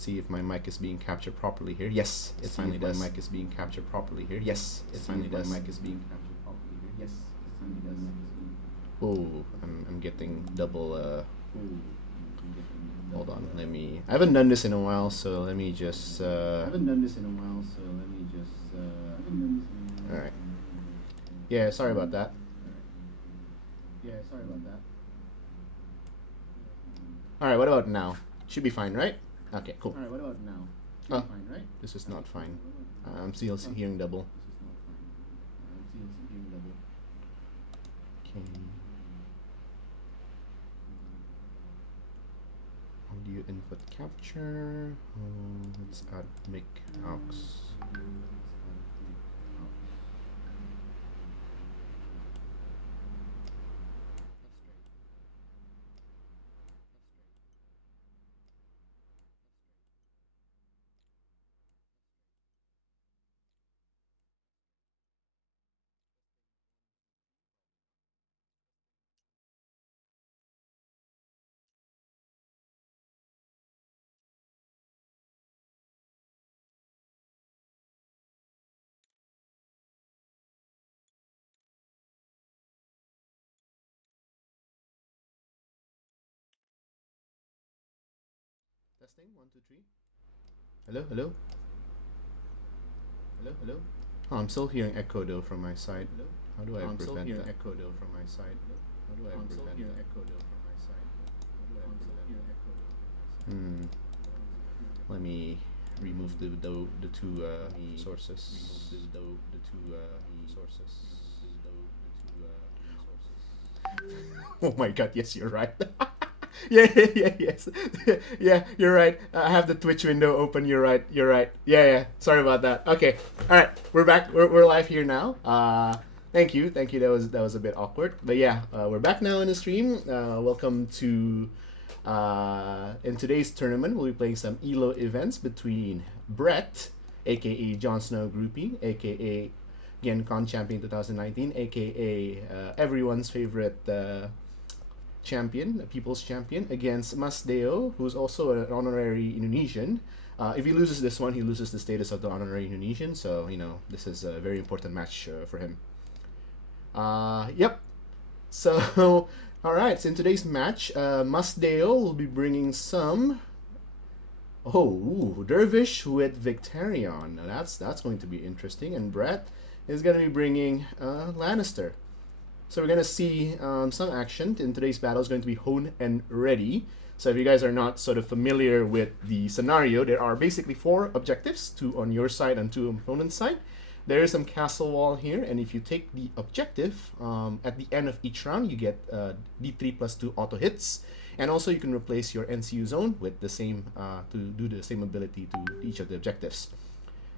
see if my mic is being captured properly here. Yes, it finally does. My mic is being captured properly here. Yes, it finally does. My mic is being captured properly here. Yes, it finally does. Oh, I'm getting double. Hold on, let me. I haven't done this in a while, so let me just. I haven't done this in a while, so let me just. All right. Yeah, sorry about that. Yeah, sorry about that. All right, what about now? Should be fine, right? Okay, cool. All right, what about now? Should be fine, right? This is not fine. I'm still hearing double. Okay. Audio input capture. Let's add mic aux. Testing 1, 2, 3. Hello, hello, hello, hello. Oh, I'm still hearing echo though from my side. How do I prevent that? I'm still hearing echo though from my side. How do I prevent that? Echo though from my side. How do I prevent that? Let me remove the two sources. Remove the two sources. Oh my God! Yes, you're right. Yes. Yeah, you're right. I have the Twitch window open. You're right. Yeah. Sorry about that. Okay. All right. We're back. We're live here now. Thank you. That was a bit awkward, but yeah, we're back now in the stream. Welcome to. In today's tournament, we'll be playing some ELO events between Brett, aka Jon Snow Groupie, aka GenCon Champion 2019, aka everyone's favorite. Champion, a people's champion, against Mas Deo, who's also an honorary Indonesian. If he loses this one, he loses the status of the honorary Indonesian. So, this is a very important match for him. Yep. So, alright, so in today's match, Mas Deo will be bringing some... Dervish with Victarion. Now that's going to be interesting. And Brett is going to be bringing Lannister. So we're going to see some action. In today's battle is going to be Hone and Ready. So if you guys are not sort of familiar with the scenario, there are basically 4 objectives, 2 on your side and 2 on opponent's side. There is some castle wall here, and if you take the objective, at the end of each round, you get D3 plus 2 auto hits. And also you can replace your NCU zone with the same, to do the same ability to each of the objectives.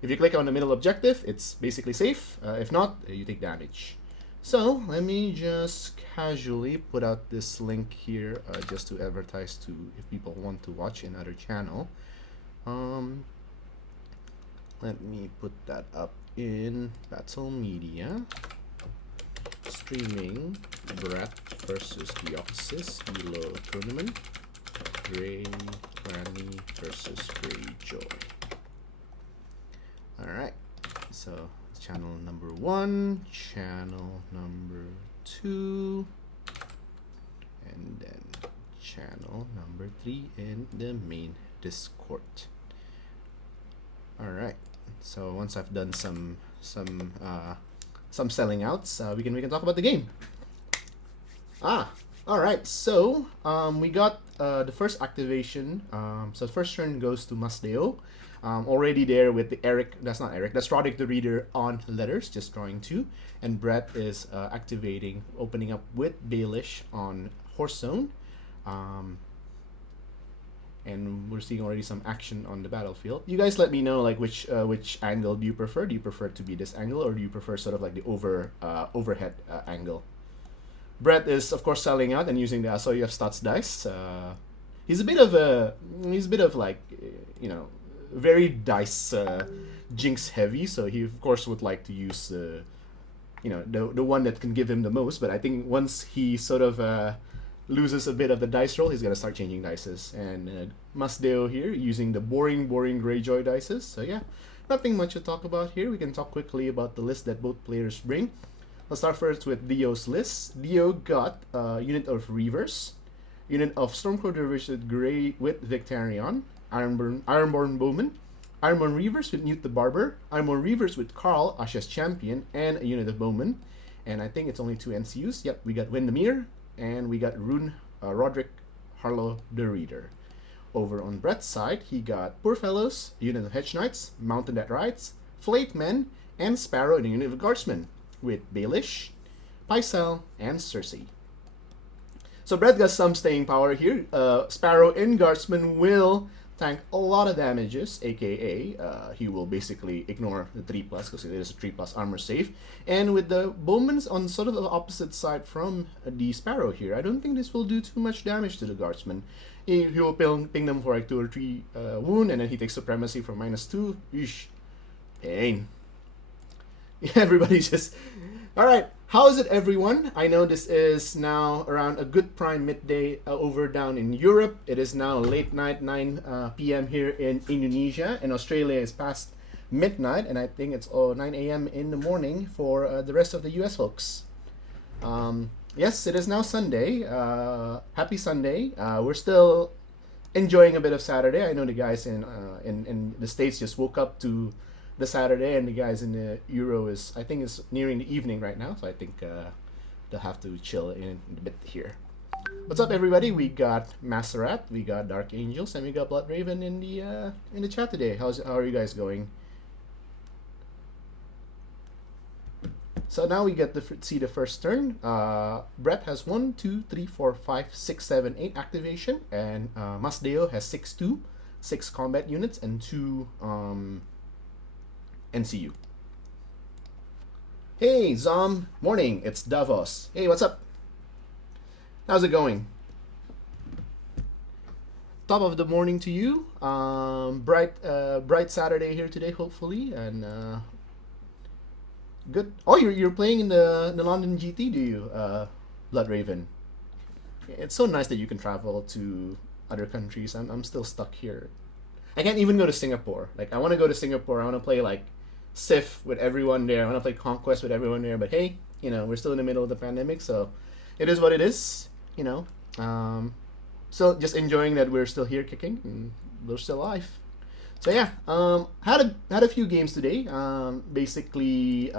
If you click on the middle objective, it's basically safe. If not, you take damage. So let me just casually put out this link here just to advertise to if people want to watch another channel. Let me put that up in Battle Media. Streaming Brett versus Deoxys ELO tournament. Lanni versus Greyjoy. Alright, so channel number 1, channel number 2, and then channel number 3 in the main Discord. All right. So once I've done some selling outs, we can talk about the game. All right. So we got the first activation. So the first turn goes to Mas Deo. Already there with the that's Roderick the Reader on letters, just drawing 2. And Brett is activating, opening up with Baelish on Horse Zone. And we're seeing already some action on the battlefield. You guys let me know like which angle do you prefer? Do you prefer it to be this angle, or do you prefer sort of like the overhead angle? Brett is of course selling out and using the Asoyev Stats dice. He's a bit of like, you know, very dice jinx heavy, so he of course would like to use you know, the one that can give him the most. But I think once he sort of loses a bit of the dice roll, he's gonna start changing dices. And Masdeo here using the boring Greyjoy dices. So yeah, nothing much to talk about here. We can talk quickly about the list that both players bring. Let's start first with Dio's list. Dio got a unit of Reavers, unit of Stormcore Dervish with Victarion, Ironborn Bowman, Ironborn Reavers with Newt the Barber, Ironborn Reavers with Carl, Asha's champion, and a unit of Bowman. And I think it's only 2 NCUs. Yep, we got Windermere, and we got Roderick Harlow the Reader. Over on Brett's side, he got Poor Fellows, a unit of Hedge Knights, Mountain that Rides, Flayed Men, and Sparrow in a unit of Guardsmen, with Baelish, Pycelle, and Cersei. So Brett got some staying power here. Sparrow in Guardsman will tank a lot of damages, aka he will basically ignore the 3+ because it is a 3+ armor save. And with the Bowmans on sort of the opposite side from the Sparrow here, I don't think this will do too much damage to the Guardsman. He will ping them for like 2 or 3 wound, and then he takes Supremacy for -2. Eesh. Pain. Everybody's just... Alright, how is it, everyone? I know this is now around a good prime midday over down in Europe. It is now late night, 9 p.m. here in Indonesia, and Australia is past midnight, and I think it's 9 a.m. in the morning for the rest of the US folks. Yes, it is now Sunday. Happy Sunday. We're still enjoying a bit of Saturday. I know the guys in the States just woke up to the Saturday, and the guys in the Euro is, I think, is nearing the evening right now, so I think they'll have to chill in a bit here. What's up, everybody? We got Maserat, we got Dark Angels, and we got Blood Raven in the chat today. How are you guys going? So now we get to see the first turn. Brett has 1, 2, 3, 4, 5, 6, 7, 8 activation, and Masdeo has 6, 2, 6 combat units, and 2 NCU. Hey, Zom. Morning. It's Davos. Hey, what's up? How's it going? Top of the morning to you. Bright Saturday here today, hopefully, and good. Oh, you're playing in the London GT, do you, Blood Raven? It's so nice that you can travel to other countries. I'm still stuck here. I can't even go to Singapore. Like, I want to go to Singapore. I want to play like Sif with everyone there. I want to play Conquest with everyone there. But hey, you know, we're still in the middle of the pandemic, so it is what it is. You know, so just enjoying that we're still here kicking and we're still alive. So yeah, had a few games today. Basically,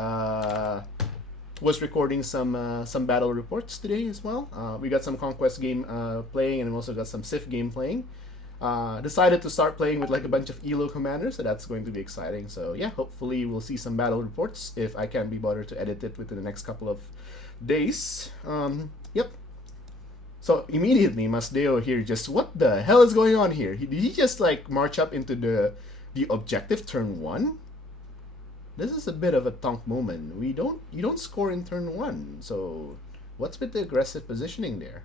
was recording some battle reports today as well. We got some Conquest game playing, and we also got some Sif game playing. Decided to start playing with like a bunch of ELO commanders, so that's going to be exciting. So yeah, hopefully we'll see some battle reports if I can be bothered to edit it within the next couple of days. Yep. So immediately Masdeo here just, what the hell is going on here? Did he just like march up into the objective turn 1? This is a bit of a tonk moment. You don't score in turn 1. So what's with the aggressive positioning there?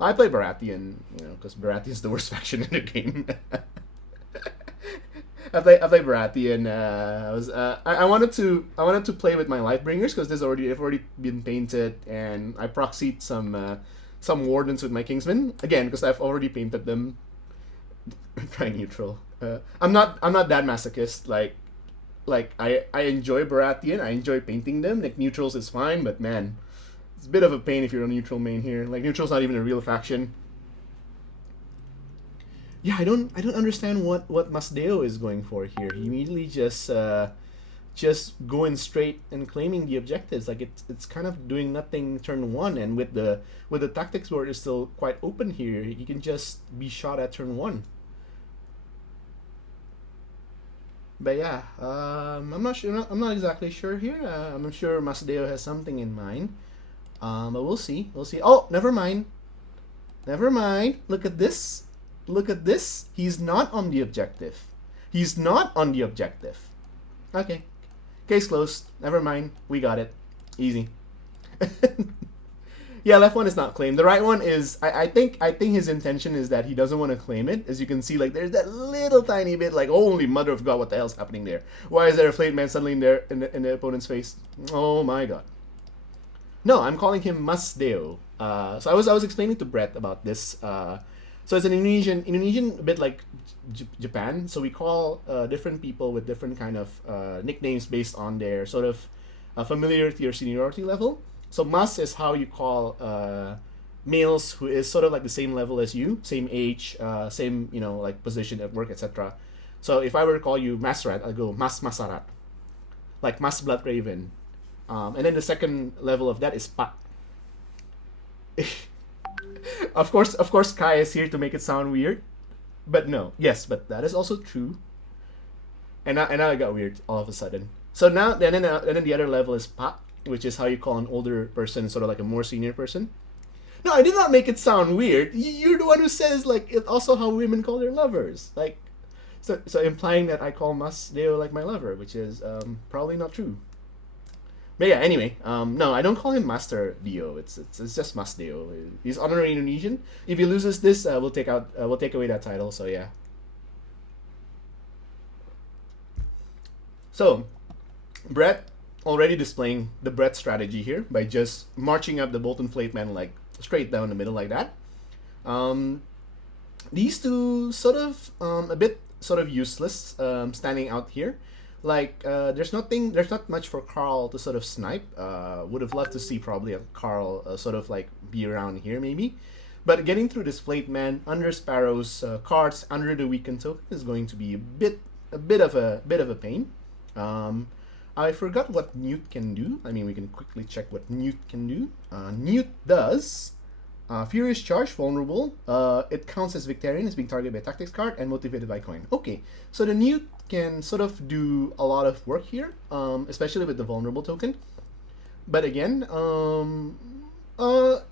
I play Baratheon, you know, because Baratheon is the worst faction in the game. I play Baratheon. I wanted to play with my Lightbringers because they've already been painted, and I proxied some Wardens with my Kingsmen again because I've already painted them. Try neutral. I'm not that masochist. Like I enjoy Baratheon. I enjoy painting them. Like neutrals is fine, but man, it's a bit of a pain if you're a neutral main here. Like neutral's not even a real faction. Yeah, I don't understand what Masdeo is going for here. He immediately just going straight and claiming the objectives. Like it's kind of doing nothing turn 1, and with the tactics board is still quite open here, he can just be shot at turn 1. But yeah, I'm not sure. I'm not exactly sure here. I'm sure Masdeo has something in mind. But we'll see. We'll see. Oh, never mind. Never mind. Look at this. Look at this. He's not on the objective. He's not on the objective. Okay. Case closed. Never mind. We got it. Easy. Yeah, left one is not claimed. The right one is, I think his intention is that he doesn't want to claim it. As you can see, like there's that little tiny bit, like holy mother of God, what the hell's happening there? Why is there a flayed man suddenly in there in the opponent's face? Oh my God. No, I'm calling him Masdeo. So I was explaining to Brett about this. So it's an Indonesian, a bit like Japan. So we call different people with different kind of nicknames based on their sort of familiarity or seniority level. So Mas is how you call males who is sort of like the same level as you, same age, same like position at work, etc. So if I were to call you Masrat, I'll go Mas Masarat, like Mas Blood Raven. And then the second level of that is Pa. Of course, Kai is here to make it sound weird, but no, yes, but that is also true. And now it got weird all of a sudden. So now, and then the other level is Pa, which is how you call an older person, sort of like a more senior person. No, I did not make it sound weird. You're the one who says like it's also how women call their lovers, like, so implying that I call Mas Deo like my lover, which is probably not true. But yeah, anyway, no, I don't call him Master Dio. It's just Mas Deo. He's honorary Indonesian. If he loses this, we'll take away that title. So yeah. So, Brett already displaying the Brett strategy here by just marching up the Bolton Flateman like straight down the middle like that. These two sort of a bit sort of useless, standing out here. Like there's not much for Carl to sort of snipe. Would have loved to see probably a Carl sort of like be around here maybe, but getting through this Flateman under Sparrow's cards under the weakened token is going to be a bit of a pain. I forgot what Newt can do. I mean, we can quickly check what Newt can do. Newt does Furious Charge, vulnerable. It counts as Victorian, as being targeted by Tactics card, and motivated by coin. Okay, so the Newt can sort of do a lot of work here, especially with the vulnerable token. But again,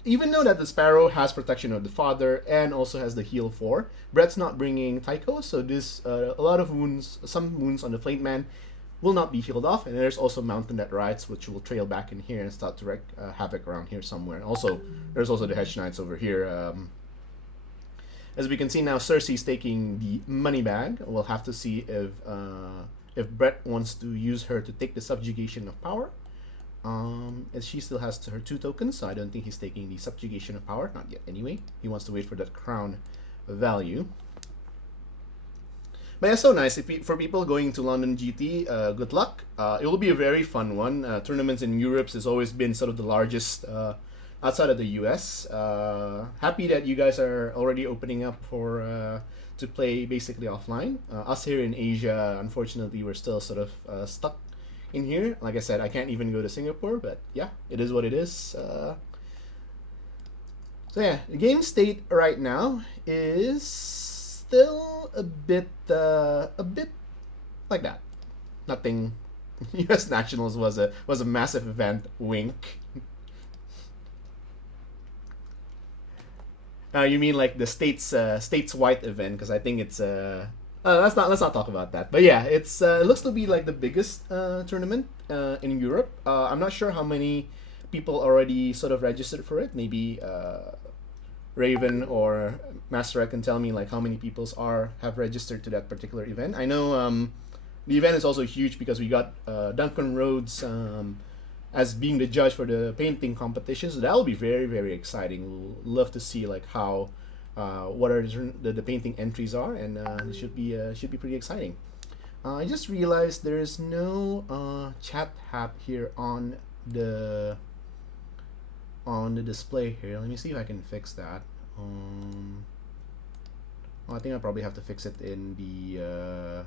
even though that the Sparrow has protection of the father and also has the heal 4, Brett's not bringing Tycho, so this a lot of wounds, some wounds on the Flateman will not be healed off, and there's also Mountain that Rides, which will trail back in here and start to wreak havoc around here somewhere. Also, there's also the Hedge Knights over here. As we can see now, Cersei's taking the money bag. We'll have to see if Brett wants to use her to take the Subjugation of Power. As she still has her 2 tokens, so I don't think he's taking the Subjugation of Power. Not yet anyway. He wants to wait for that crown value. But yeah, so nice. For people going to London GT, good luck. It will be a very fun one. Tournaments in Europe has always been sort of the largest outside of the US. Happy that you guys are already opening up for to play basically offline. Us here in Asia, unfortunately, we're still sort of stuck in here. Like I said, I can't even go to Singapore, but yeah, it is what it is. So yeah, the game state right now is still a bit like that. Nothing. U.S. Nationals was a massive event. Wink. You mean like the states-wide event? Because I think it's let's not talk about that. But yeah, it looks to be like the biggest tournament in Europe. I'm not sure how many people already sort of registered for it. Maybe Raven or Master can tell me like how many people have registered to that particular event. I know the event is also huge because we got Duncan Rhodes as being the judge for the painting competition, so that will be very, very exciting. We'll love to see like how what are the painting entries are, and it should be pretty exciting. I just realized there is no chat tab here on the display here. Let me see if I can fix that. Well, I think I probably have to fix it in the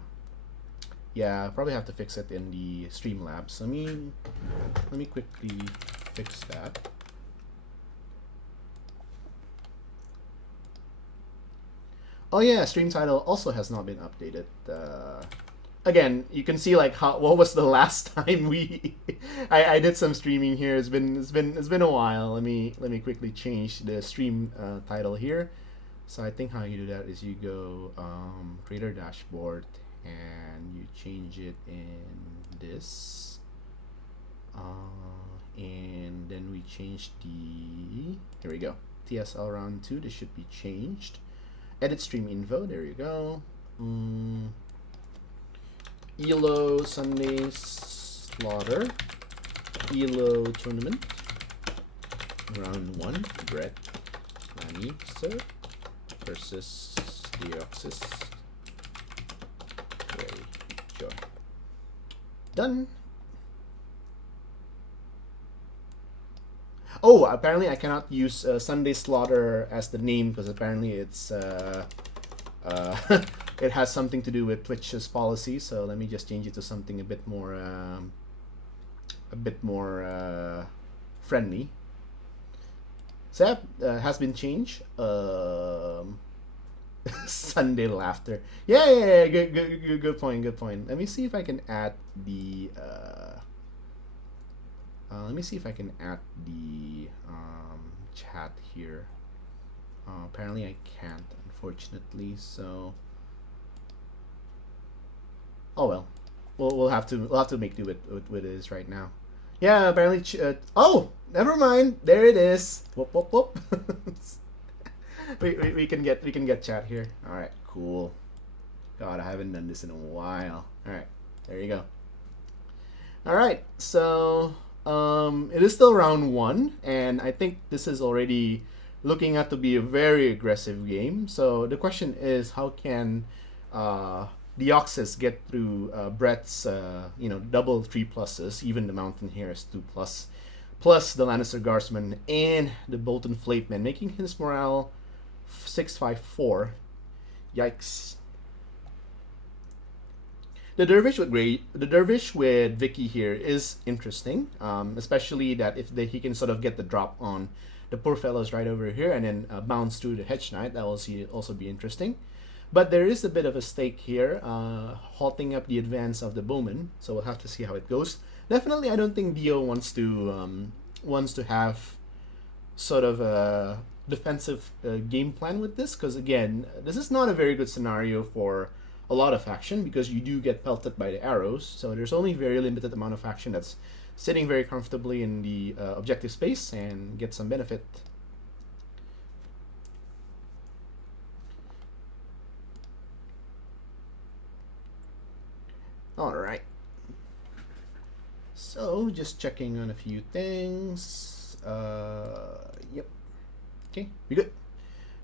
yeah, I probably have to fix it in the Streamlabs. Let me quickly fix that. Oh yeah, stream title also has not been updated. Again, you can see like what was the last time I did some streaming here. It's been a while. Let me quickly change the stream title here. So I think how you do that is you go creator dashboard and you change it in this, and then we change here we go, TSL round 2. This should be changed. Edit stream info. There you go. ELO Sunday Slaughter, ELO tournament, Round 1, Brett, Lanni, sir, versus Deoxys, Greyjoy. Done. Oh, apparently I cannot use Sunday Slaughter as the name because apparently it's it has something to do with Twitch's policy. So let me just change it to something a bit more friendly. So that has been changed. Sunday laughter. Yeah. Good point. Let me see if I can add the. Let me see if I can add the chat here. Apparently I can't, unfortunately. So. Oh well. We'll have to make do with this right now. Yeah, apparently. Oh, never mind. There it is. Whoop. we can get chat here. All right, cool. God, I haven't done this in a while. All right, there you go. All right, so it is still round 1, and I think this is already looking at to be a very aggressive game. So the question is, how can Deoxys get through Brett's double 3+, even the Mountain here is 2+, plus the Lannister Guardsman and the Bolton Flateman, making his morale 654. Yikes. The dervish with Vicky here is interesting, especially that if he can sort of get the drop on the poor fellows right over here and then bounce through the Hedge Knight. That will also be interesting. But there is a bit of a stake here, halting up the advance of the bowman. So we'll have to see how it goes. Definitely, I don't think Dio wants to have sort of a defensive game plan with this, because again, this is not a very good scenario for a lot of action because you do get pelted by the arrows. So there's only very limited amount of action that's sitting very comfortably in the objective space and get some benefit. All right. So just checking on a few things. Yep. Okay, we good.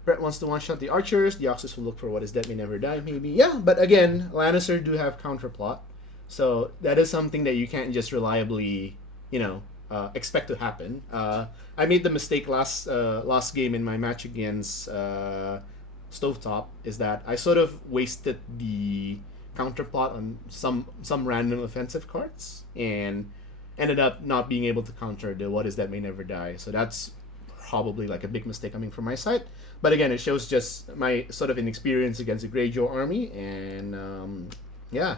Brett wants to one-shot the archers. Deoxys will look for what is dead may never die, maybe. Yeah, but again, Lannister do have counterplot. So that is something that you can't just reliably, expect to happen. I made the mistake last game in my match against Stovetop, is that I sort of wasted the counterplot on some random offensive cards and ended up not being able to counter the what is that may never die. So that's probably like a big mistake coming from my side. But again, it shows just my sort of inexperience against the Greyjoy army, and yeah,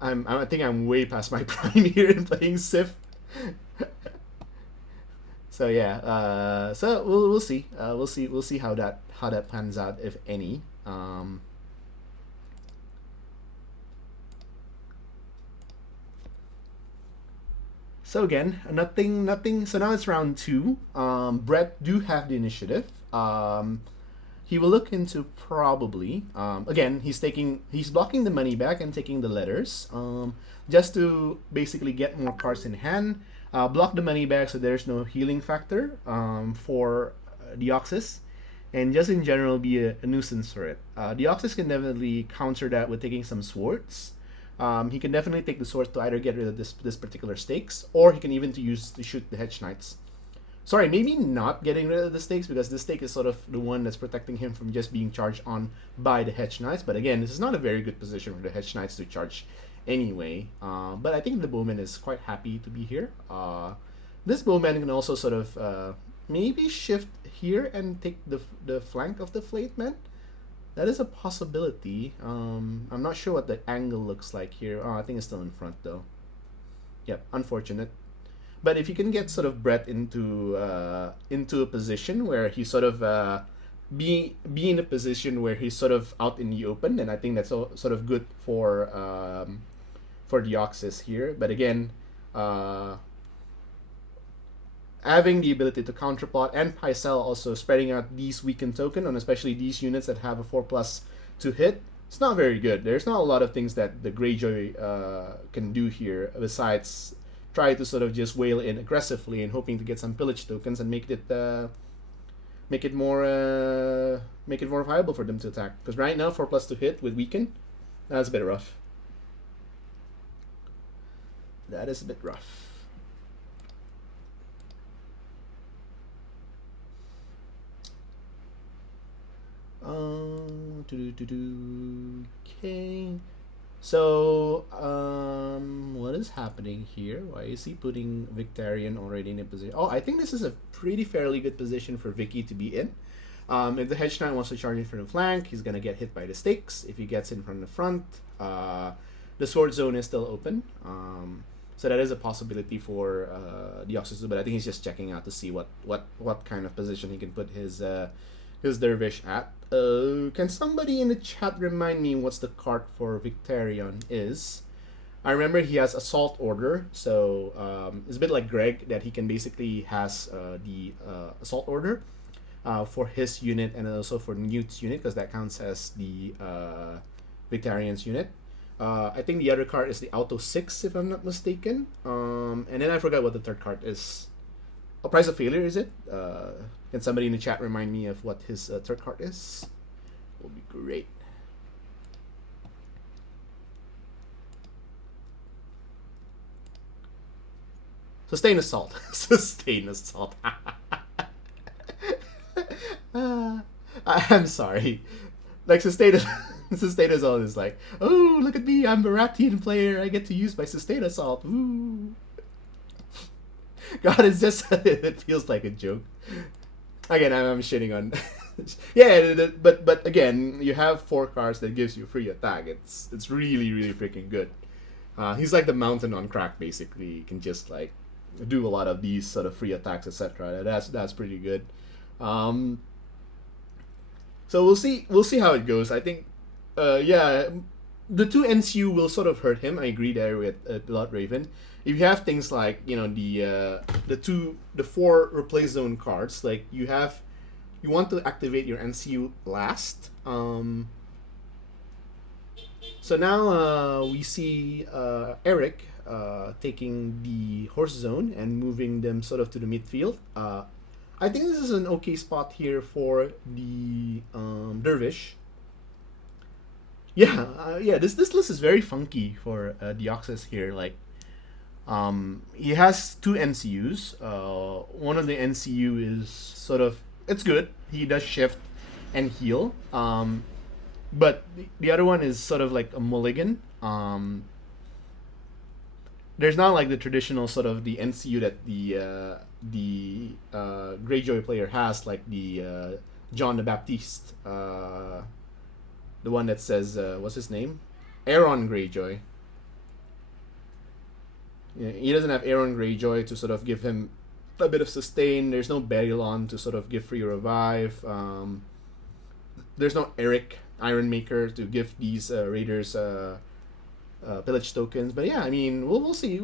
I think I'm way past my prime here in playing Sif. So yeah, so we'll see. We'll see how that pans out, if any. So again, nothing. So now it's round 2. Brett do have the initiative. He will look into probably. Again, he's blocking the money back and taking the letters. Just to basically get more cards in hand. Block the money back so there's no healing factor for Deoxys, and just in general be a nuisance for it. Deoxys can definitely counter that with taking some swords. He can definitely take the sword to either get rid of this particular stakes, or he can even use to shoot the Hedge Knights. Sorry, maybe not getting rid of the stakes, because the stake is sort of the one that's protecting him from just being charged on by the Hedge Knights. But again, this is not a very good position for the Hedge Knights to charge anyway. But I think the bowman is quite happy to be here. This bowman can also sort of maybe shift here and take the flank of the Flateman. That is a possibility. I'm not sure what the angle looks like here. Oh, I think it's still in front though. Yep, unfortunate. But if you can get sort of Brett into a position where he sort of be in a position where he's sort of out in the open, then I think that's sort of good for Deoxys here. But again, having the ability to counterplot and Pycelle also spreading out these weakened token on especially these units that have a 4+ to hit, it's not very good. There's not a lot of things that the Greyjoy can do here besides try to sort of just whale in aggressively and hoping to get some pillage tokens and make it more viable for them to attack. Because right now 4+ to hit with weaken, that's a bit rough. That is a bit rough. Okay. So, what is happening here? Why is he putting Victarion already in a position? Oh, I think this is a pretty fairly good position for Vicky to be in. If the Hedge Knight wants to charge in from the flank, he's gonna get hit by the stakes. If he gets in from the front, the sword zone is still open. So that is a possibility for Deoxys, but I think he's just checking out to see what kind of position he can put his dervish at. Can somebody in the chat remind me what's the cart for Victarion is? I remember he has Assault Order, so it's a bit like Greg, that he can basically has the Assault Order for his unit and also for Newt's unit, because that counts as the Victarion's unit. I think the other card is the Auto 6, if I'm not mistaken. And then I forgot what the third card is. Oh, Price of Failure, is it? Can somebody in the chat remind me of what his third card is? Will be great. Sustain Assault. Sustain Assault. I'm sorry. Like, Sustain Assault is like, oh, look at me, I'm a Baratheon player, I get to use my Sustain Assault. Ooh. God, it's just, it feels like a joke. Again, I'm shitting on... yeah, but again, you have 4 cards that gives you free attack. It's really, really freaking good. He's like the mountain on crack, basically. You can just, like, do a lot of these sort of free attacks, etc. That's pretty good. So we'll see how it goes. I think, yeah, the 2 NCU will sort of hurt him. I agree there with Blood Raven. If you have things like, you know, the 4 replace zone cards, like you want to activate your NCU last. So now we see Eric taking the horse zone and moving them sort of to the midfield. I think this is an okay spot here for the Dervish. Yeah, yeah. This list is very funky for Deoxys here. Like, he has 2 NCUs. One of the NCU is sort of, it's good. He does shift and heal. But the other one is sort of like a mulligan. There's not like the traditional sort of the NCU that the Greyjoy player has, like the John the Baptiste, the one that says what's his name, Aeron Greyjoy. Yeah, he doesn't have Aeron Greyjoy to sort of give him a bit of sustain. There's no Berilon to sort of give free revive. There's no Eric Ironmaker to give these raiders pillage tokens. But yeah, I mean, we'll see.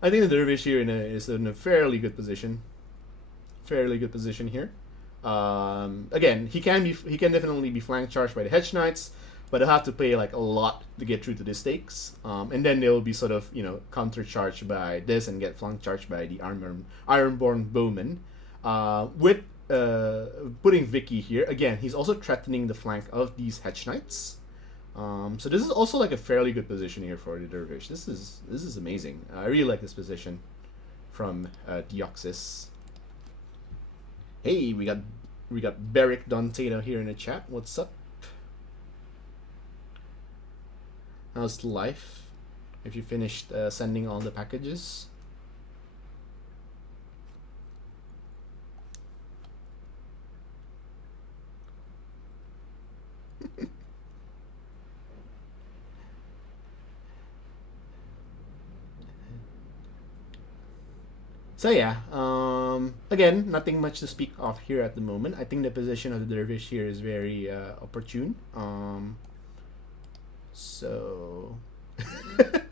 I think the Dervish here is in a fairly good position. Here. Again, he can definitely be flank charged by the Hedge Knights, but they'll have to pay like a lot to get through to the stakes. And then they'll be sort of, you know, counter charged by this and get flank charged by the Ironborn Bowman. With putting Vicky here, again, he's also threatening the flank of these Hedge Knights. So this is also like a fairly good position here for the Dervish. This is amazing. I really like this position from Deoxys. Hey, we got Beric Dontato here in the chat. What's up? How's life? If you finished sending all the packages? So yeah, again, nothing much to speak of here at the moment. I think the position of the Dervish here is very opportune. So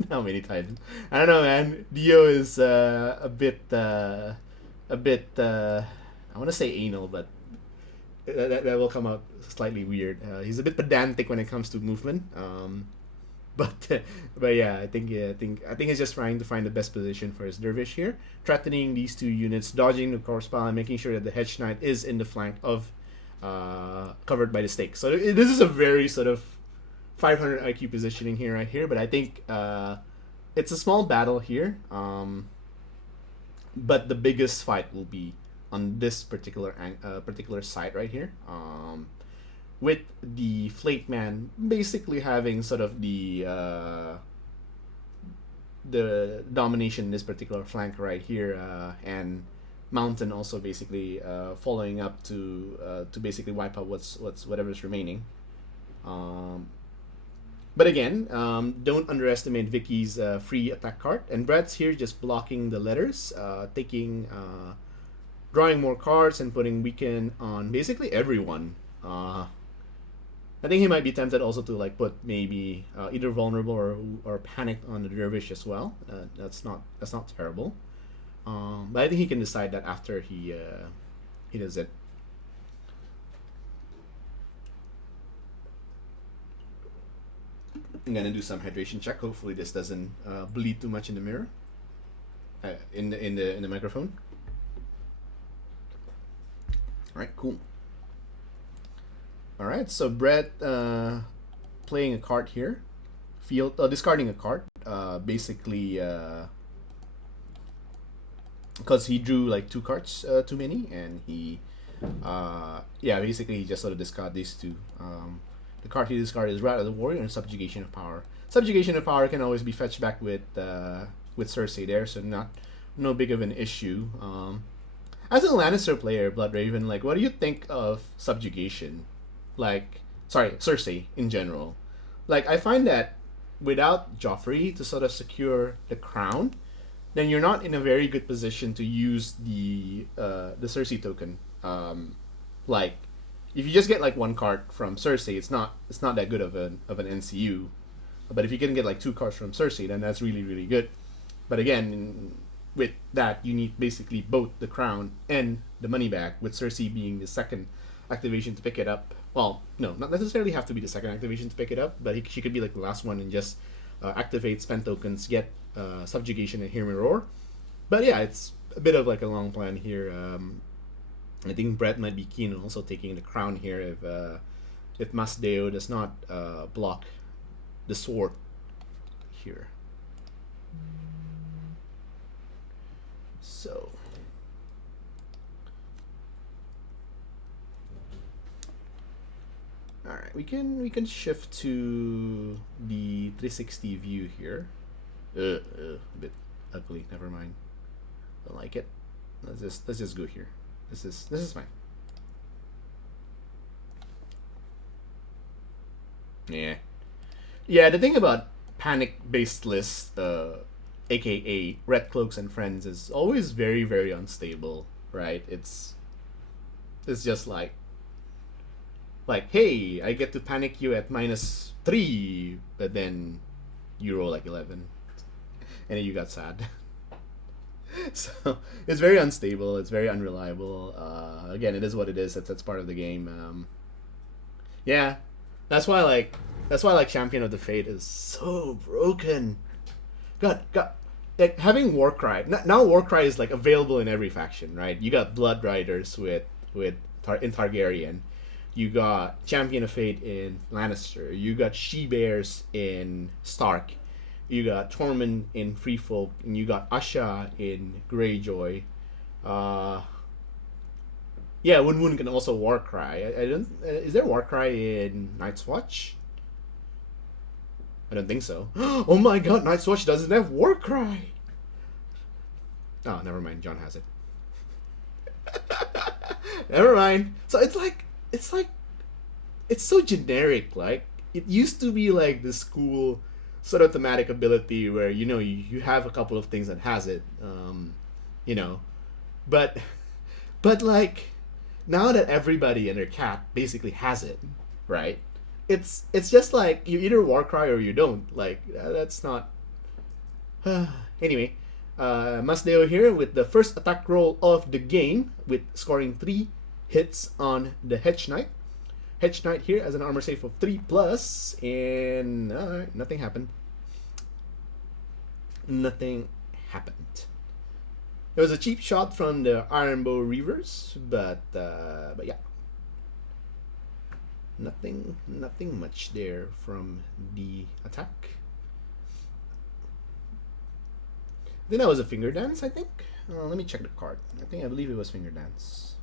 how many times? I don't know, man. Dio is a bit. I want to say anal, but that will come out slightly weird. He's a bit pedantic when it comes to movement. But yeah, I think he's just trying to find the best position for his dervish here, threatening these two units, dodging the corpse pile, and making sure that the hedge knight is in the flank of covered by the stake. So this is a very sort of 500 IQ positioning here right here, but I think it's a small battle here. But the biggest fight will be on this particular site right here. With the Flake Man basically having sort of the domination in this particular flank right here, and Mountain also basically following up to basically wipe out whatever's remaining. But again, don't underestimate Vicky's free attack card, and Brett's here just blocking the letters, drawing more cards and putting weaken on basically everyone. I think he might be tempted also to like put maybe either vulnerable or panic on the dervish as well. That's not terrible. But I think he can decide that after he does it. I'm gonna do some hydration check. Hopefully this doesn't bleed too much in the mirror, in the microphone. All right, cool. All right, so Brett playing a card here, discarding a card, basically because he drew like 2 cards too many, and he basically he just sort of discard these two. The card he discarded is Wrath of the Warrior and Subjugation of Power. Subjugation of Power can always be fetched back with Cersei there, so no big of an issue. As a Lannister player, Bloodraven, like, what do you think of Subjugation? Like, sorry, Cersei in general. Like, I find that without Joffrey to sort of secure the crown, then you're not in a very good position to use the Cersei token. Like, if you just get like 1 card from Cersei, it's not that good of an NCU. But if you can get like 2 cards from Cersei, then that's really, really good. But again, with that, you need basically both the crown and the money back, with Cersei being the second activation to pick it up. Well, no, not necessarily have to be the second activation to pick it up, but she could be like the last one and just activate, spend tokens, get Subjugation and Hear Me Roar. But yeah, it's a bit of like a long plan here. I think Brett might be keen on also taking the crown here if Masdeo does not block the sword here. So all right, we can shift to the 360 view here. A bit ugly. Never mind. Don't like it. Let's just go here. This is fine. Yeah. The thing about panic-based lists, aka Red Cloaks and Friends, is always very, very unstable, right? It's just like, hey, I get to panic you at -3, but then you roll like 11, and then you got sad. So it's very unstable. It's very unreliable. Again, it is what it is. That's part of the game. Yeah, that's why Champion of the Fate is so broken. God, like having Warcry now. Warcry is like available in every faction, right? You got Blood Riders in Targaryen. You got Champion of Fate in Lannister. You got She-Bears in Stark. You got Tormund in Free Folk, and you got Asha in Greyjoy. Woon can also Warcry. I don't. Is there Warcry in Night's Watch? I don't think so. Oh my God, Night's Watch doesn't have Warcry. Oh, never mind. John has it. Never mind. So it's so generic. Like, it used to be like this cool sort of thematic ability where you have a couple of things that has it, but like now that everybody and their cat basically has it, right? It's just like you either Warcry or you don't. Like, that's not. Anyway, Masdeo here with the first attack roll of the game, with scoring 3 hits on the Hedge Knight. Hedge Knight here as an armor save of 3+, and nothing happened. Nothing happened. It was a cheap shot from the Ironbow Reavers, but yeah, nothing much there from the attack. Then that was a Finger Dance, I think. Let me check the card. I believe it was Finger Dance.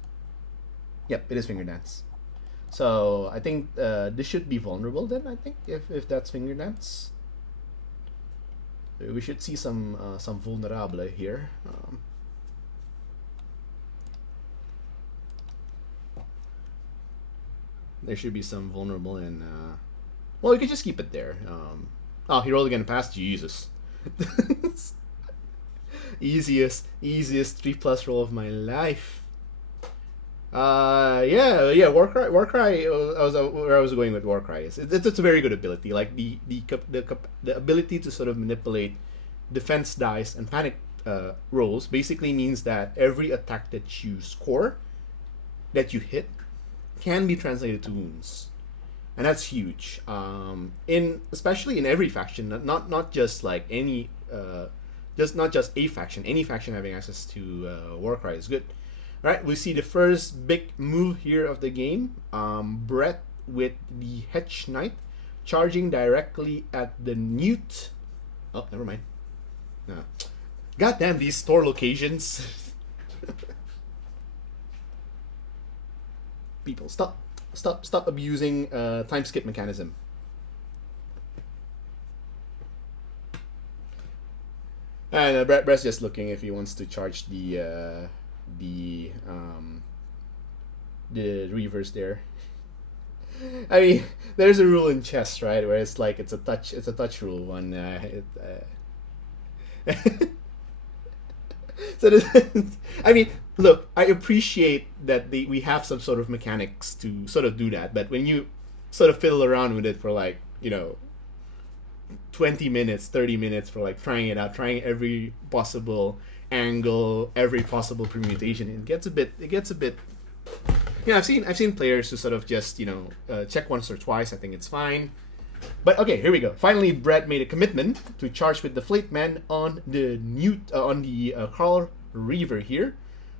Yep, it is Finger Dance. So I think this should be vulnerable then. I think if that's Finger Dance, we should see some vulnerable here. There should be some vulnerable, and well, we could just keep it there. Oh, he rolled again past. Jesus. easiest 3+ roll of my life. Yeah. Warcry. Where I was going with Warcry is it's a very good ability. Like the ability to sort of manipulate defense dice and panic rolls basically means that every attack that you score, that you hit, can be translated to wounds, and that's huge. Especially in every faction, not just like any, not just a faction. Any faction having access to Warcry is good. All right, we see the first big move here of the game. Brett with the Hedge Knight charging directly at the Newt. Oh, never mind. Goddamn these store locations. People, stop abusing time skip mechanism. And Brett's just looking if he wants to charge the reverse there. I mean, there's a rule in chess, right, where it's like it's a touch rule when so I mean, look, I appreciate that we have some sort of mechanics to sort of do that, but when you sort of fiddle around with it for like 20 minutes, 30 minutes for like trying it out, trying every possible angle, every possible permutation, it gets a bit. Yeah, I've seen players who sort of just check once or twice. I think it's fine. But okay, here we go. Finally, Brett made a commitment to charge with the Fleet Man on the Carl Reaver here,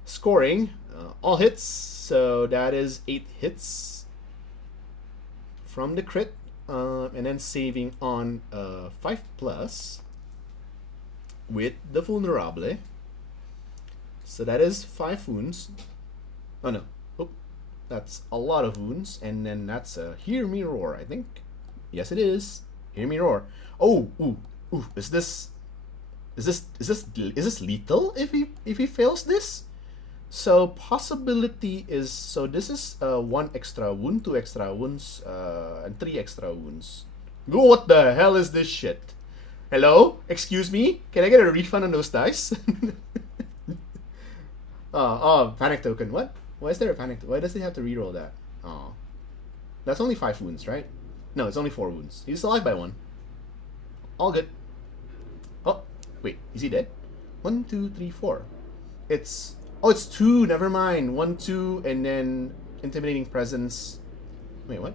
scoring all hits. So that is 8 hits from the crit, and then saving on 5+ with the Vulnerable. So that is 5 wounds. Oh no, that's a lot of wounds, and then that's a Hear Me Roar, I think. Yes, it is. Hear Me Roar. Oh, ooh. Is this lethal if he fails this? So possibility is, so this is 1 extra wound, 2 extra wounds, and 3 extra wounds. What the hell is this shit? Hello? Excuse me? Can I get a refund on those dice? Panic token. What? Why is there a panic? Why does he have to reroll that? Oh, that's only 5 wounds, right? No, it's only 4 wounds. He's alive by 1. All good. Oh, wait, is he dead? 1, 2, 3, 4. It's 2. Never mind. 1, 2, and then Intimidating Presence. Wait, what?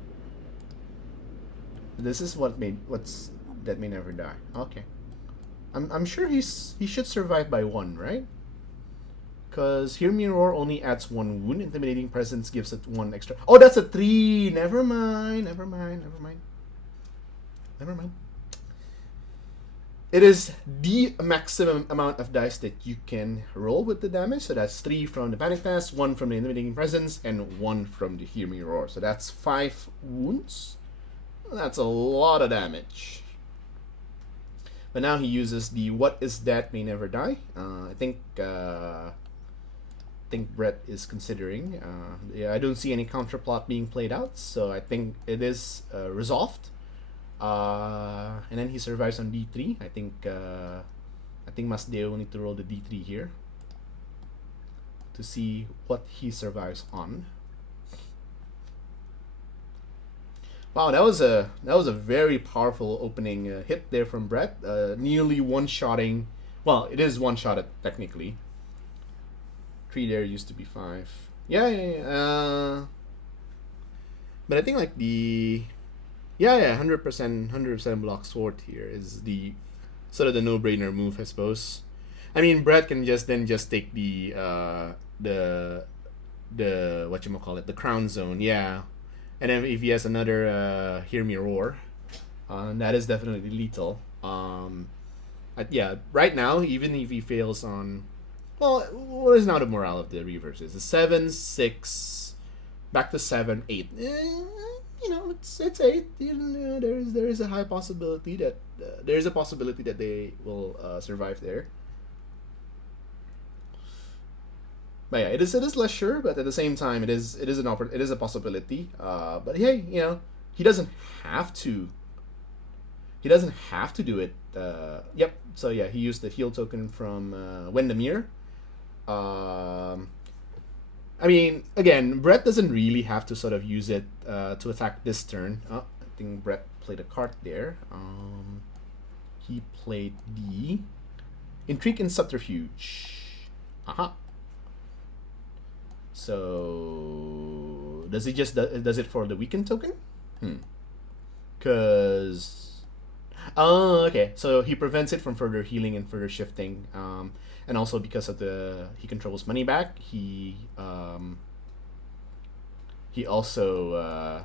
This is that may never die. Okay. I'm sure he should survive by 1, right? Because Hear Me Roar only adds 1 wound. Intimidating Presence gives it 1 extra. Oh, that's a 3. Never mind. It is the maximum amount of dice that you can roll with the damage. So that's 3 from the Panic Fast, 1 from the Intimidating Presence, and 1 from the Hear Me Roar. So that's 5 wounds. That's a lot of damage. But now he uses the What Is That May Never Die. I think Brett is considering. Yeah, I don't see any counterplot being played out, so I think it is resolved. And then he survives on D3. I think Masdeo will need to roll the D3 here to see what he survives on. Wow, that was a very powerful opening hit there from Brett. Nearly one-shotting. Well, it is one-shotted technically. 3 there used to be 5. Yeah. But I think like the 100% block sword here is the sort of the no-brainer move, I suppose. I mean, Brett can just take the whatchamacallit, the crown zone, yeah. And then if he has another Hear Me Roar, that is definitely lethal. Yeah, right now, even if he fails on, well, what is now the morale of the reverse? It's a 7, 6, back to 7, 8. You know, it's 8. You know, there is a high possibility that they will survive there. But yeah, it is less sure, but at the same time, it is a possibility. But hey, you know, he doesn't have to. He doesn't have to do it. Yep. So yeah, he used the heal token from Wendemir. I mean, again, Brett doesn't really have to sort of use it to attack this turn. Oh, I think Brett played a card there. He played the Intrigue and Subterfuge. Aha. So does he just does it for the weaken token? Cause okay, so he prevents it from further healing and further shifting, and also because of he controls money back. He also I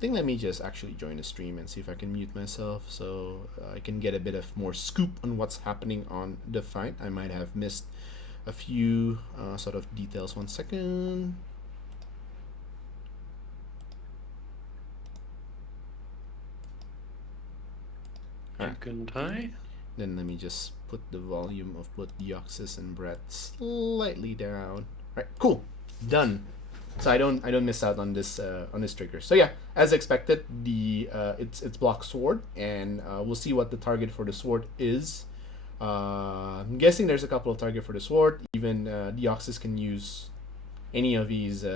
think let me just actually join the stream and see if I can mute myself so I can get a bit of more scoop on what's happening on the fight. I might have missed a few sort of details. 1 second. Then let me just put the volume of both Deoxys and Brett slightly down. Right, cool, done. So I don't miss out on this trigger. So yeah, as expected, the it's block sword, and we'll see what the target for the sword is. I'm guessing there's a couple of targets for the sword. Even Deoxys can use any of these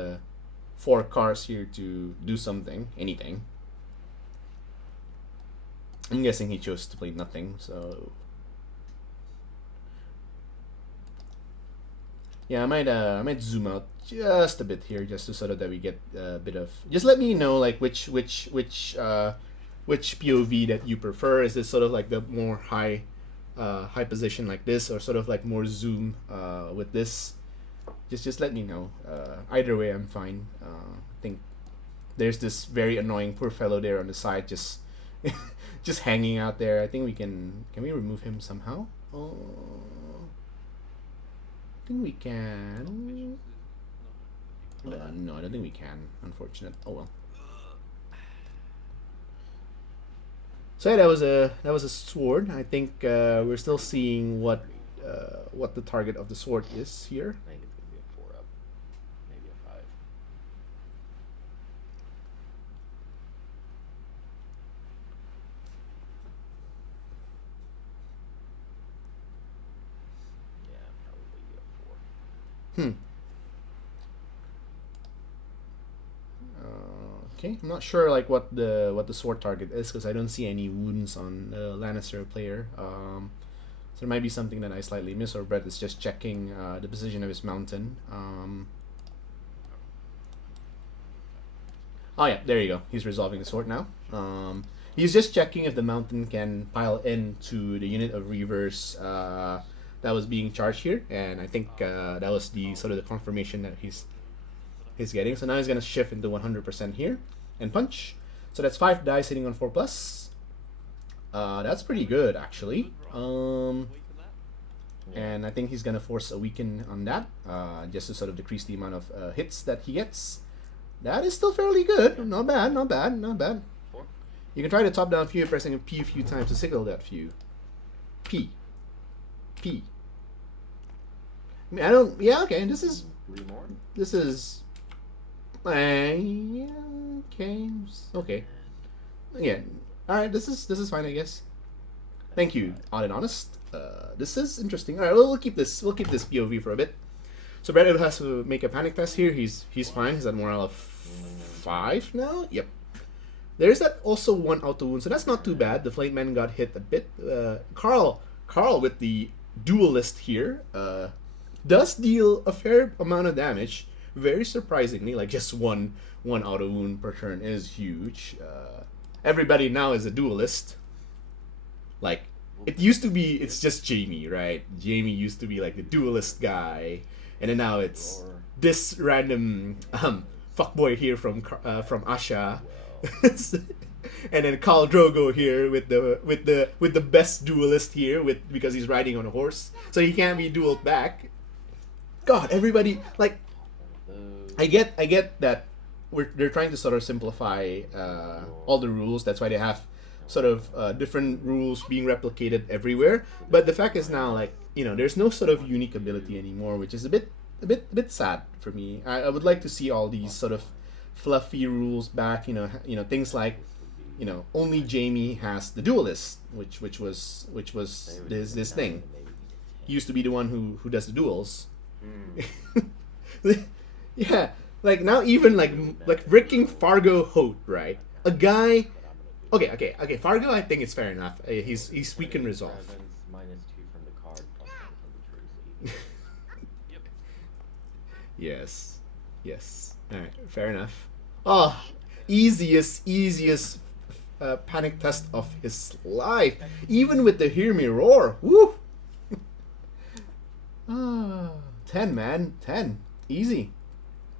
4 cards here to do something, anything. I'm guessing he chose to play nothing, so yeah, I might zoom out just a bit here, just to sort of that we get a bit of. Just let me know like which POV that you prefer. Is this sort of like the more high position like this, or sort of like more zoom with this? Just let me know. Either way, I'm fine. I think there's this very annoying poor fellow there on the side, just just hanging out there. I think we can we remove him somehow? Oh, I think we can. No, I don't think we can. Unfortunate. Oh well. So yeah, that was a sword. I think we're still seeing what the target of the sword is here. I think it's gonna be a 4-up, maybe a 5. Yeah, probably a 4. Okay, I'm not sure like what the sword target is because I don't see any wounds on the Lannister player. So there might be something that I slightly miss, or Brett is just checking the position of his mountain. Oh yeah, there you go. He's resolving the sword now. He's just checking if the mountain can pile into the unit of reavers that was being charged here, and I think that was the sort of the confirmation that he's getting. So now he's gonna shift into 100% here and punch. So that's 5 dice hitting on 4+. That's pretty good actually. And I think he's gonna force a weaken on that, just to sort of decrease the amount of hits that he gets. That is still fairly good. Not bad, not bad, not bad. You can try to top down few, pressing a P a few times to signal that few. P. I mean, I don't. Yeah, okay. This is. 3 more. This is. Yeah, okay. Yeah. All right. This is fine, I guess. Thank you, Odd and Honest. This is interesting. All right. We'll keep this. We'll keep this POV for a bit. So Brett has to make a panic test here. He's fine. He's at morale of 5 now. Yep. There's that also 1 auto wound, so that's not too bad. The Flame Man got hit a bit. Carl with the duelist here does deal a fair amount of damage. very surprisingly, like just one auto wound per turn is huge. Everybody now is a duelist. Like, it used to be, it's just Jamie, right? Jamie used to be like the duelist guy, and then now it's this random fuckboy here from Asha, and then Khal Drogo here with the best duelist here because he's riding on a horse, so he can't be dueled back. God, everybody like, I get that they're trying to sort of simplify all the rules. That's why they have sort of different rules being replicated everywhere. But the fact is now, like, there's no sort of unique ability anymore, which is a bit sad for me. I would like to see all these sort of fluffy rules back. Things like, only Jamie has the duelist, which was this thing. He used to be the one who does the duels. Yeah, like now even like freaking Fargo Hote, right? A guy. Okay. Fargo, I think it's fair enough. He's weak in resolve. -2 from the card, +1 from the jersey. Yep. Yes. All right, fair enough. Oh, easiest panic test of his life, even with the Hear Me Roar. Woo! 10, man, 10, easy.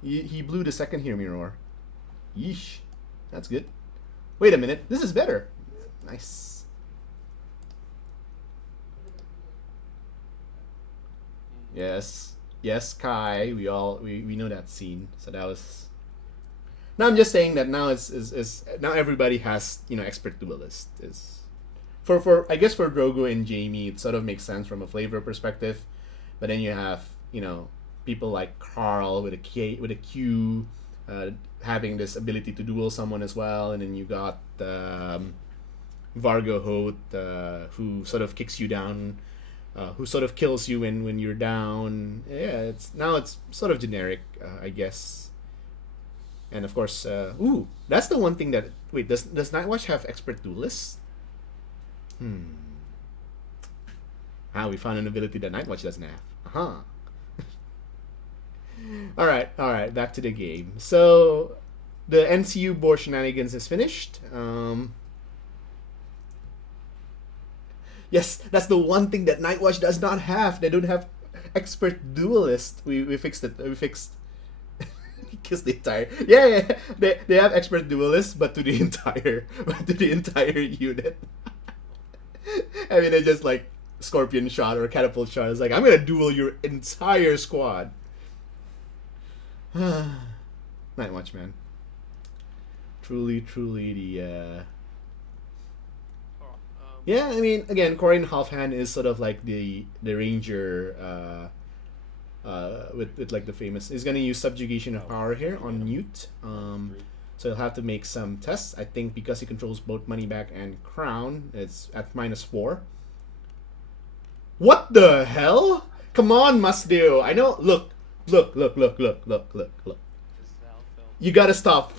He blew the second Hear Me Roar. Yeesh, that's good. Wait a minute, this is better. Nice. Yes, Kai. We know that scene. So that was. Now I'm just saying that now is now everybody has expert duelist is. For I guess for Drogo and Jamie it sort of makes sense from a flavor perspective, but then you have people like Carl with a Q. Having this ability to duel someone as well, and then you got Vargo Hote, who sort of kicks you down, who sort of kills you when you're down. Yeah, it's sort of generic, I guess. And of course, that's the one thing that does Nightwatch have expert duelists? We found an ability that Nightwatch doesn't have. All right, back to the game. So, the NCU board shenanigans is finished. Yes, that's the one thing that Nightwatch does not have. They don't have expert duelist. We fixed it. We fixed because the entire they have expert duelist, but to the entire unit. I mean, they just like scorpion shot or catapult shot. It's like, I'm gonna duel your entire squad. Nightwatch, man. Truly the yeah, I mean, again, Corian Halfhand is sort of like the ranger with like the famous. He's gonna use subjugation of power here on Newt. So he'll have to make some tests. I think because he controls both money back and crown, it's at -4. What the hell? Come on, Masdeo. I know. Look. You gotta stop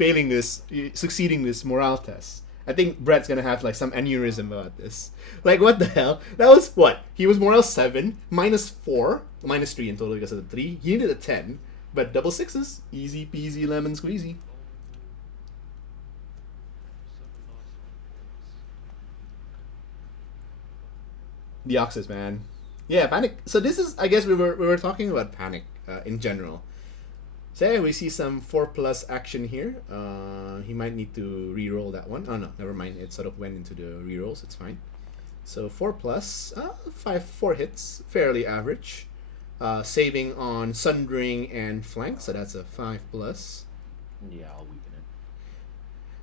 succeeding this morale test. I think Brett's gonna have like some aneurysm about this. Like, what the hell? That was what? He was morale 7, -4, -3 in total because of the 3. He needed a 10, but double sixes, easy peasy lemon squeezy. Deoxys, man. Yeah, panic. So this is, I guess we were talking about panic in general. So yeah, we see some 4+ action here. He might need to re-roll that one. Oh no, never mind. It sort of went into the re-rolls. It's fine. So 4+, 4 hits, fairly average. Saving on Sundering and Flank, so that's a 5+. Yeah, I'll weaken it.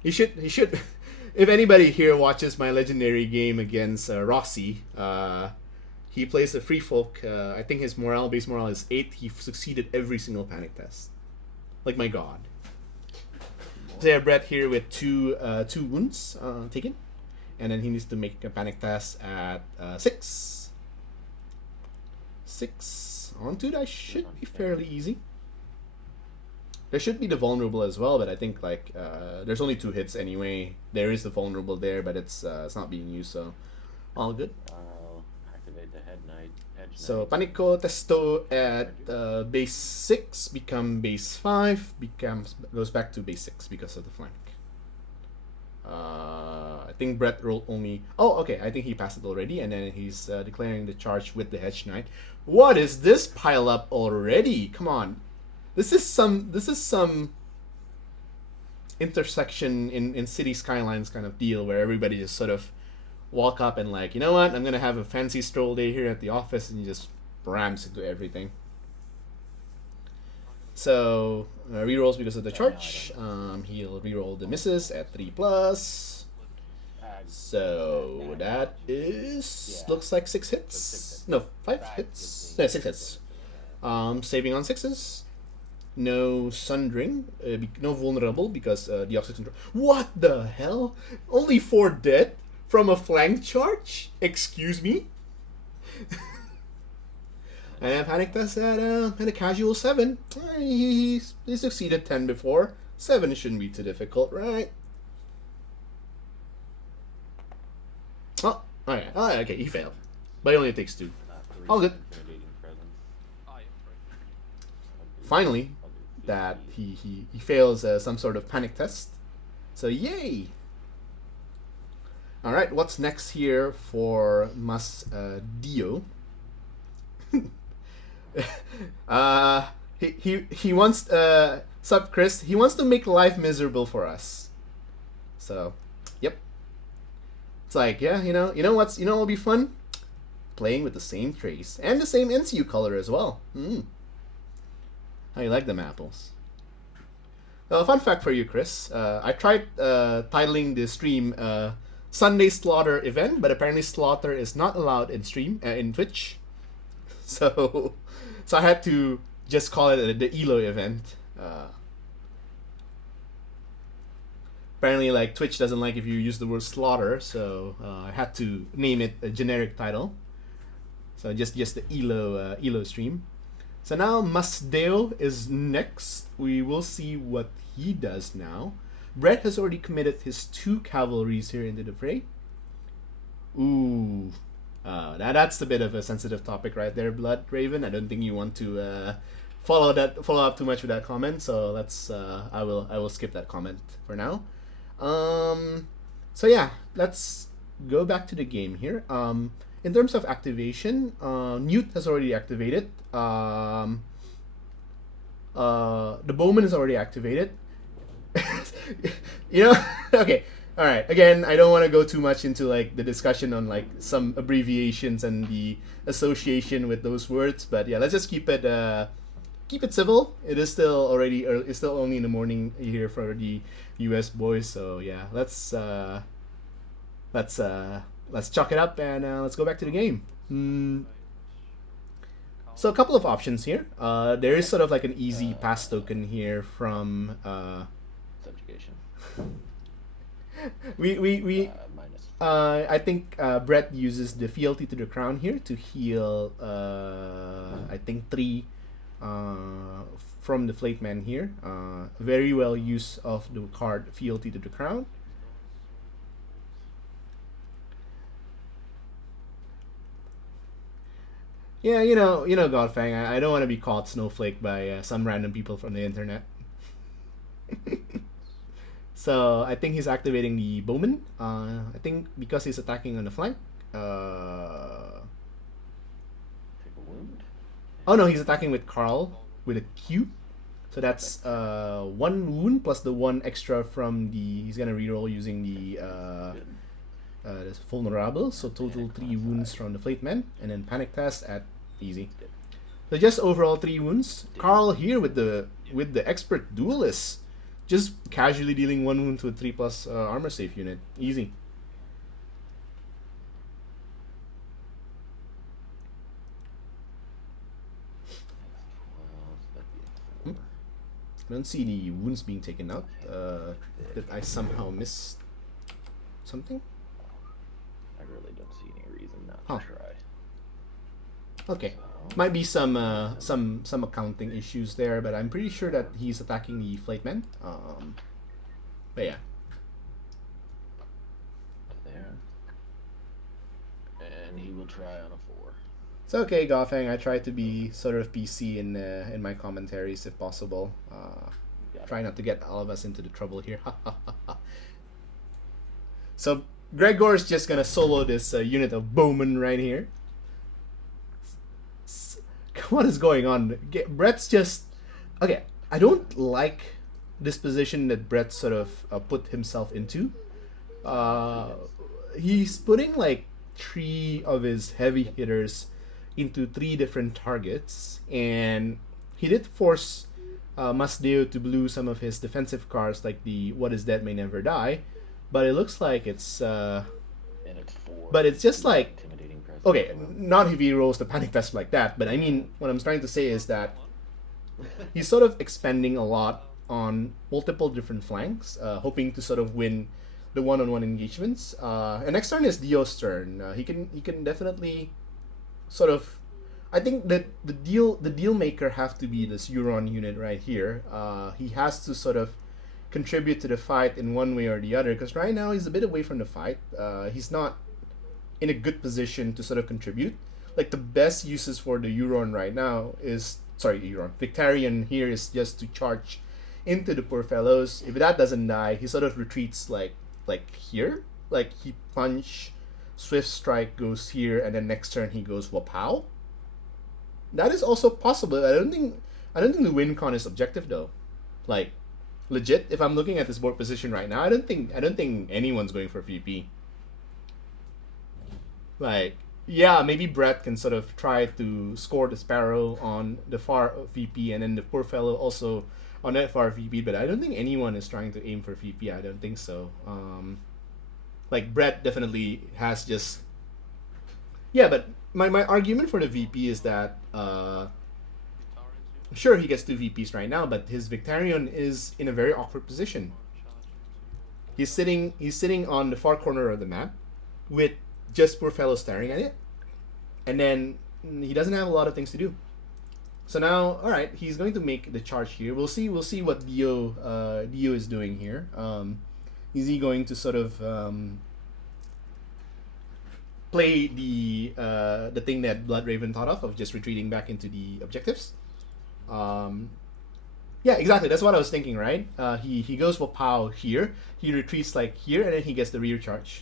He should. If anybody here watches my legendary game against Rossi, he plays a free folk. I think his base morale is 8. He succeeded every single panic test. Like, my god. So yeah, Brett here with two wounds taken. And then he needs to make a panic test at 6. 6 on 2. That should be fairly easy. There should be the vulnerable as well, but I think like there's only 2 hits anyway. There is the vulnerable there, but it's not being used, so all good. I'll activate the head So Panico Testo at base 6 become base 5, goes back to base 6 because of the flank. I think Brett rolled only... Oh, okay, I think he passed it already, and then he's declaring the charge with the Hedge Knight. What is this pile up already? Come on. This is some intersection in City Skylines kind of deal where everybody just sort of walk up and like, you know what, I'm gonna have a fancy stroll day here at the office, and he just rams into everything. So rerolls because of the charge. He'll reroll the misses at 3+. So that is looks like 6 hits. No, 5 hits. No, 6 hits. Saving on 6s. No sundering. No vulnerable because Deoxys control. What the hell? Only 4 dead from a flank charge? Excuse me? And Panic Test at a casual 7. He succeeded 10 before. 7 shouldn't be too difficult, right? Oh, okay. Oh, okay, he failed. But it only takes 2. All good. Finally, that he fails some sort of panic test. So yay! Alright, what's next here for Mas Dio? He wants sup Chris, he wants to make life miserable for us. So yep. It's like, yeah, you know what'll be fun? Playing with the same trace and the same NCU color as well. How you like them apples? Fun fact for you, Chris. I tried titling the stream Sunday Slaughter event, but apparently slaughter is not allowed in stream in Twitch. So I had to just call it the ELO event. Apparently, like, Twitch doesn't like if you use the word slaughter, so I had to name it a generic title. So just the ELO stream. So now Masdeo is next. We will see what he does now. Brett has already committed his 2 cavalries here into the fray. Ooh. That's a bit of a sensitive topic right there, Blood Raven. I don't think you want to follow up too much with that comment, so let's I will skip that comment for now. So yeah, let's go back to the game here. In terms of activation, Newt has already activated. The Bowman is already activated. Okay. All right. Again, I don't want to go too much into like the discussion on like some abbreviations and the association with those words, but yeah, let's just keep it civil. It is still already it's still only in the morning here for the US boys, so yeah, let's chalk it up and let's go back to the game. So a couple of options here. There is sort of like an easy pass token here from subjugation. I think Brett uses the fealty to the crown here to heal I think 3 from the Flayed Man here. Very well use of the card fealty to the crown. Yeah, you know, Godfang, I don't want to be caught snowflake by some random people from the internet. So I think he's activating the Bowman. I think because he's attacking on the flank. Take a wound. Oh no, he's attacking with Carl with a Q. So that's 1 wound plus the 1 extra from the. He's gonna reroll using the vulnerable. So total 3 wounds from the Flayed Man, and then panic test at easy. So just overall 3 wounds. Carl here with the expert duelist. Just casually dealing 1 wound to a 3+ armor safe unit. Easy. I don't see the wounds being taken out. Did I somehow miss something? I really don't see any reason not Huh. to try. Okay. Might be some accounting issues there, but I'm pretty sure that he's attacking the Flayed Man. But yeah. There. And he will try on a 4. It's okay, Goffang. I try to be sort of PC in my commentaries if possible. Try not to get all of us into the trouble here. So Gregor's just gonna solo this unit of bowmen right here. What is going on? Brett's just okay. I don't like this position that Brett sort of put himself into. He's putting like 3 of his heavy hitters into 3 different targets, and he did force Masdeo to blue some of his defensive cards, like the "What is Dead May Never Die," but it looks like it's. And it's 4. But it's just like Intimidating presence. okay, not if he rolls the panic test like that. But I mean, what I'm trying to say is that he's sort of expending a lot on multiple different flanks, hoping to sort of win the one-on-one engagements. And next turn is Dio's turn. He can definitely sort of. I think that the deal maker have to be this Euron unit right here. He has to sort of contribute to the fight in one way or the other, because right now he's a bit away from the fight. He's not in a good position to sort of contribute. Like the best uses for the Euron right now is Victarion here is just to charge into the poor fellows. If that doesn't die, he sort of retreats like here. Like he punch, Swift Strike goes here, and then next turn he goes Wapow. That is also possible. I don't think the win con is objective though. Like legit, if I'm looking at this board position right now, I don't think anyone's going for VP. Like, yeah, maybe Brett can sort of try to score the Sparrow on the far VP, and then the poor fellow also on that far VP, but I don't think anyone is trying to aim for VP. I don't think so. Like, Brett definitely has just... Yeah, but my argument for the VP is that, sure, he gets 2 VPs right now, but his Victarion is in a very awkward position. He's sitting on the far corner of the map with just poor fellow staring at it, and then he doesn't have a lot of things to do. So now, all right, he's going to make the charge here. We'll see what Dio is doing here. Is he going to sort of play the thing that Bloodraven thought of just retreating back into the objectives? Yeah, exactly. That's what I was thinking, right? He goes for Pow here. He retreats like here, and then he gets the rear charge.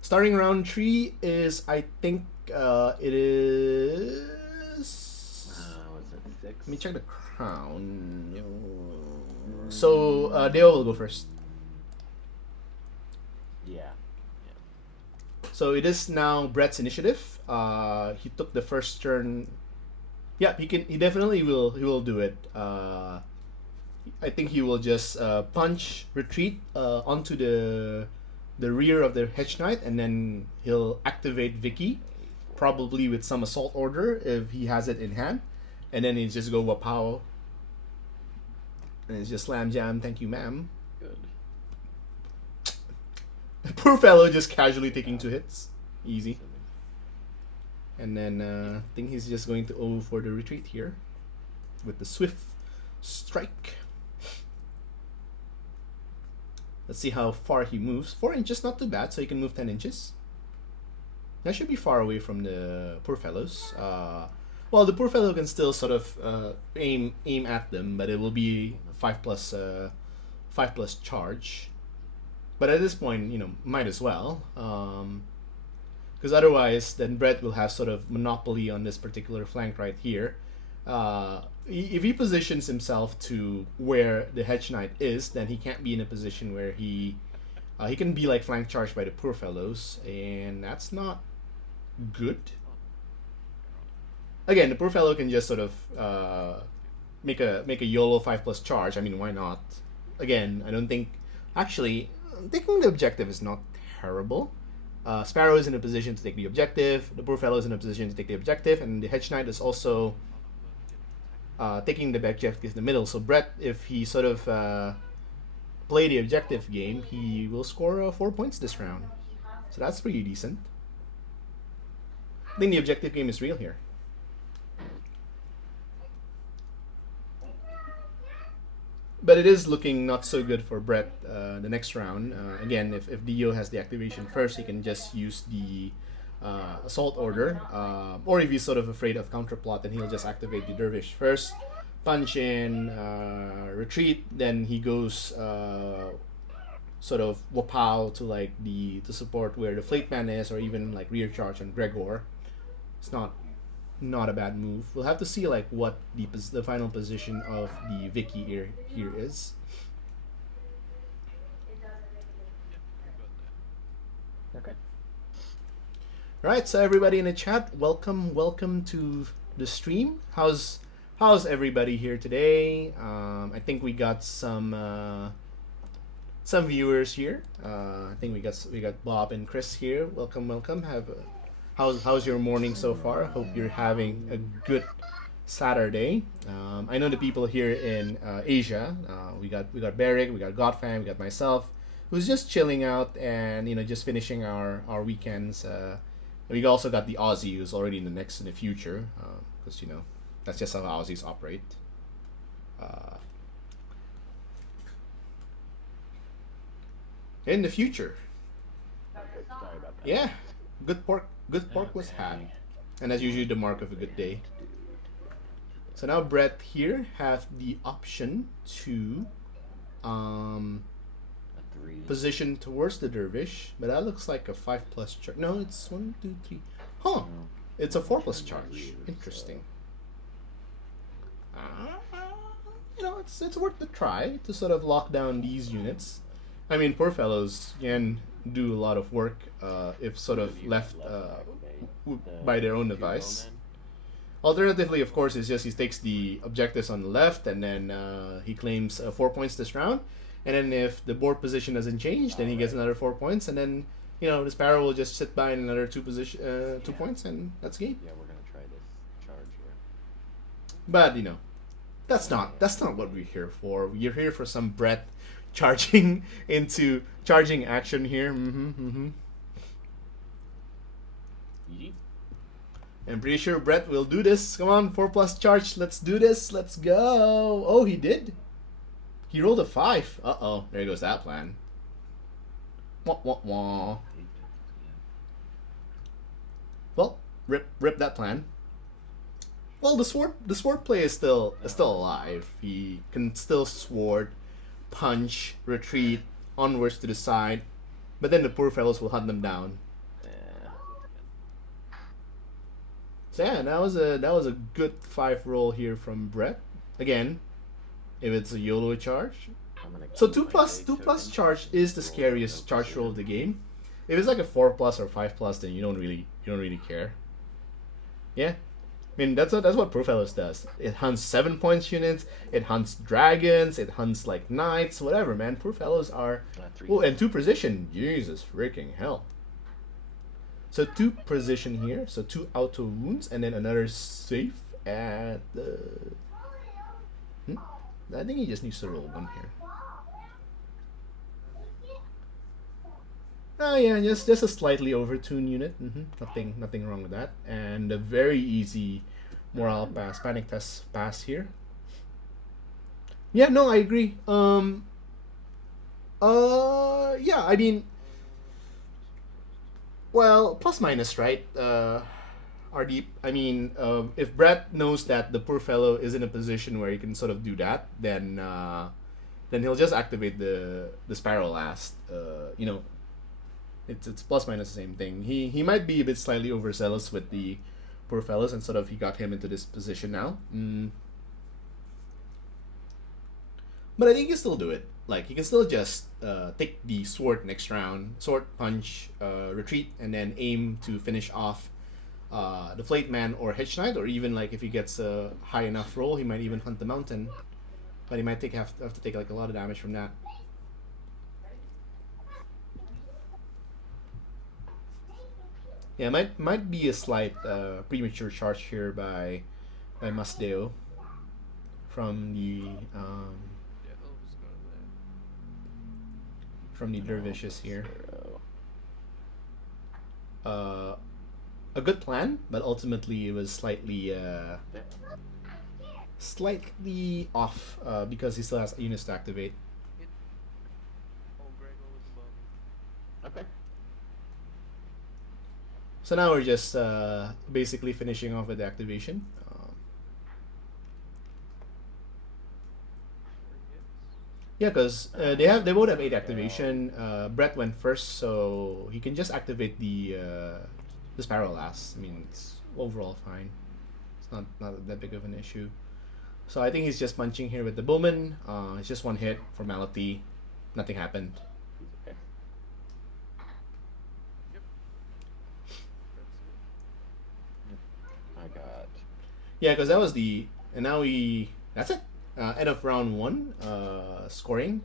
Starting round 3 is, I think, it is... What's it, 6? Let me check the crown. So, Deo will go first. Yeah. So it is now Brett's initiative. He took the first turn. Yeah, he definitely will do it. I think he will just punch, retreat onto the rear of the Hedge Knight, and then he'll activate Vicky, probably with some assault order if he has it in hand, and then he'll just go Wapow, and it's just slam jam. Thank you, ma'am. Good. Poor fellow just casually taking 2 hits, easy. And then I think he's just going to go for the retreat here with the Swift Strike. Let's see how far he moves. 4 inches, not too bad, so he can move 10 inches. That should be far away from the poor fellows. Well, the poor fellow can still sort of aim at them, but it will be 5 plus charge. But at this point, might as well. Because otherwise, then Brett will have sort of monopoly on this particular flank right here. If he positions himself to where the Hedge Knight is, then he can't be in a position where he can be like flank charged by the poor fellows, and that's not good. Again, the poor fellow can just sort of make a YOLO 5 plus charge. I mean, why not? Again, I don't think... Actually, taking the objective is not terrible. Sparrow is in a position to take the objective, the poor fellow is in a position to take the objective, and the Hedge Knight is also taking the objective in the middle. So Brett, if he sort of play the objective game, he will score 4 points this round. So that's pretty decent. I think the objective game is real here. But it is looking not so good for Brett the next round. Again, if Dio has the activation first, he can just use the assault order, or if he's sort of afraid of counterplot, then he'll just activate the dervish first, punch in, retreat, then he goes sort of wapow to like to support where the fleet man is, or even like rear charge on Gregor. It's not a bad move. We'll have to see like what the final position of the Vicky here is. Okay. Right, so everybody in the chat, welcome to the stream. How's everybody here today? I think we got some viewers here. I think we got Bob and Chris here. Welcome. How's your morning so far? Hope you're having a good Saturday. I know the people here in Asia. We got Beric, we got Godfam, we got myself, who's just chilling out and just finishing our weekends. We also got the Aussie, who's already in the future, because that's just how Aussies operate. In the future. Sorry about that. Yeah, good pork was had, and that's usually the mark of a good day. So now Brett here have the option to position towards the dervish, but that looks like a 5+ charge. No, it's 1, 2, 3. Huh? It's a 4+ charge. Interesting. It's worth the try to sort of lock down these units. I mean, poor fellows can do a lot of work if sort of left by their own device. Alternatively, of course, is just he takes the objectives on the left and then he claims 4 points this round. And then if the board position doesn't change, then he gets another 4 points. And then, the Sparrow will just sit by in another 2 points, and that's game. Yeah, we're gonna try this charge here. But that's not what we're here for. We're here for some Brett charging action here. I'm pretty sure Brett will do this. Come on, 4+ charge. Let's do this. Let's go. Oh, he did. He rolled a 5. Uh-oh. There goes that plan. Wah, wah, wah. Well, rip that plan. Well, the sword play is still alive. He can still sword, punch, retreat, onwards to the side, but then the poor fellows will hunt them down. So yeah, that was a good 5 roll here from Brett. Again, if it's a YOLO charge. So 2+ charge is the scariest charge roll of the game. If it's like a 4+ or 5+, then you don't really care. Yeah, I mean that's what Profellos does. It hunts 7 points units. It hunts dragons. It hunts like knights, whatever. Man, Profellos are. Oh, and 2 precision. Jesus freaking hell. So 2 precision here. So 2 auto wounds, and then another safe at the. I think he just needs to roll 1 here. Oh yeah, just a slightly overtuned unit. Nothing wrong with that. And a very easy morale pass, panic test pass here. Yeah, no, I agree. Yeah, I mean, well, plus minus, right? RD, I mean, if Brett knows that the poor fellow is in a position where he can sort of do that, then he'll just activate the Sparrow last. It's plus minus the same thing. He might be a bit slightly overzealous with the poor fellows, and sort of he got him into this position now. But I think he can still do it. Like, he can still just take the sword next round, sword, punch, retreat, and then aim to finish off the Flayed Man or Hedge Knight, or even like if he gets a high enough roll, he might even hunt the mountain. But he might have to take like a lot of damage from that. Yeah, might be a slight premature charge here by Masdeo from the dervishes here. A good plan, but ultimately it was slightly off because he still has units to activate. Okay. So now we're just basically finishing off with the activation. Yeah, because they both have 8 activation. Brett went first, so he can just activate the Sparrow last. I mean, it's overall fine. It's not that big of an issue. So I think he's just punching here with the Bowman. It's just one hit, formality. Nothing happened. Okay. I got. Yeah, because that was the... And now that's it. End of round 1, scoring.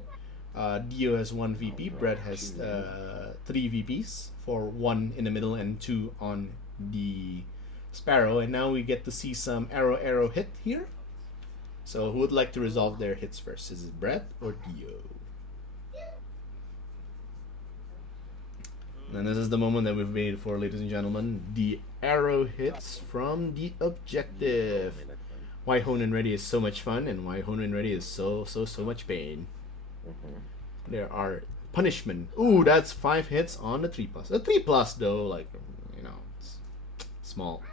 Dio has 1 VP. Brett has 3 VPs, for 1 in the middle and 2 on the Sparrow. And now we get to see some arrow hit here. So who would like to resolve their hits first? Is it Brett or Dio? And this is the moment that we've waited for, ladies and gentlemen. The arrow hits from the objective. Why Hone and Ready is so much fun, and why Hone and Ready is so much pain. There are punishment. Ooh, that's 5 hits on the 3+. The 3+ though, like, you know, it's small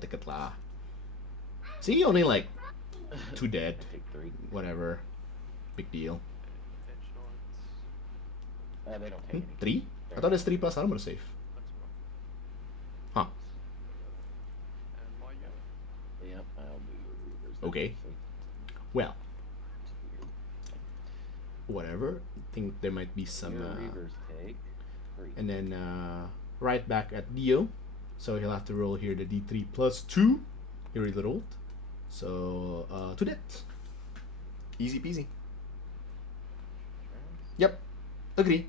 ticket lah. See, only like 2 dead. Take 3. Whatever, big deal. They don't take any. 3? I thought it's 3+ armor safe. Huh. Yep, I'll do your reavers. Okay. Well, whatever. I think there might be some. Your reavers take 3. And then right back at Dio. So he'll have to roll here the D3 plus 2. He already rolled. So 2 deaths. Easy peasy. Yep. Agree.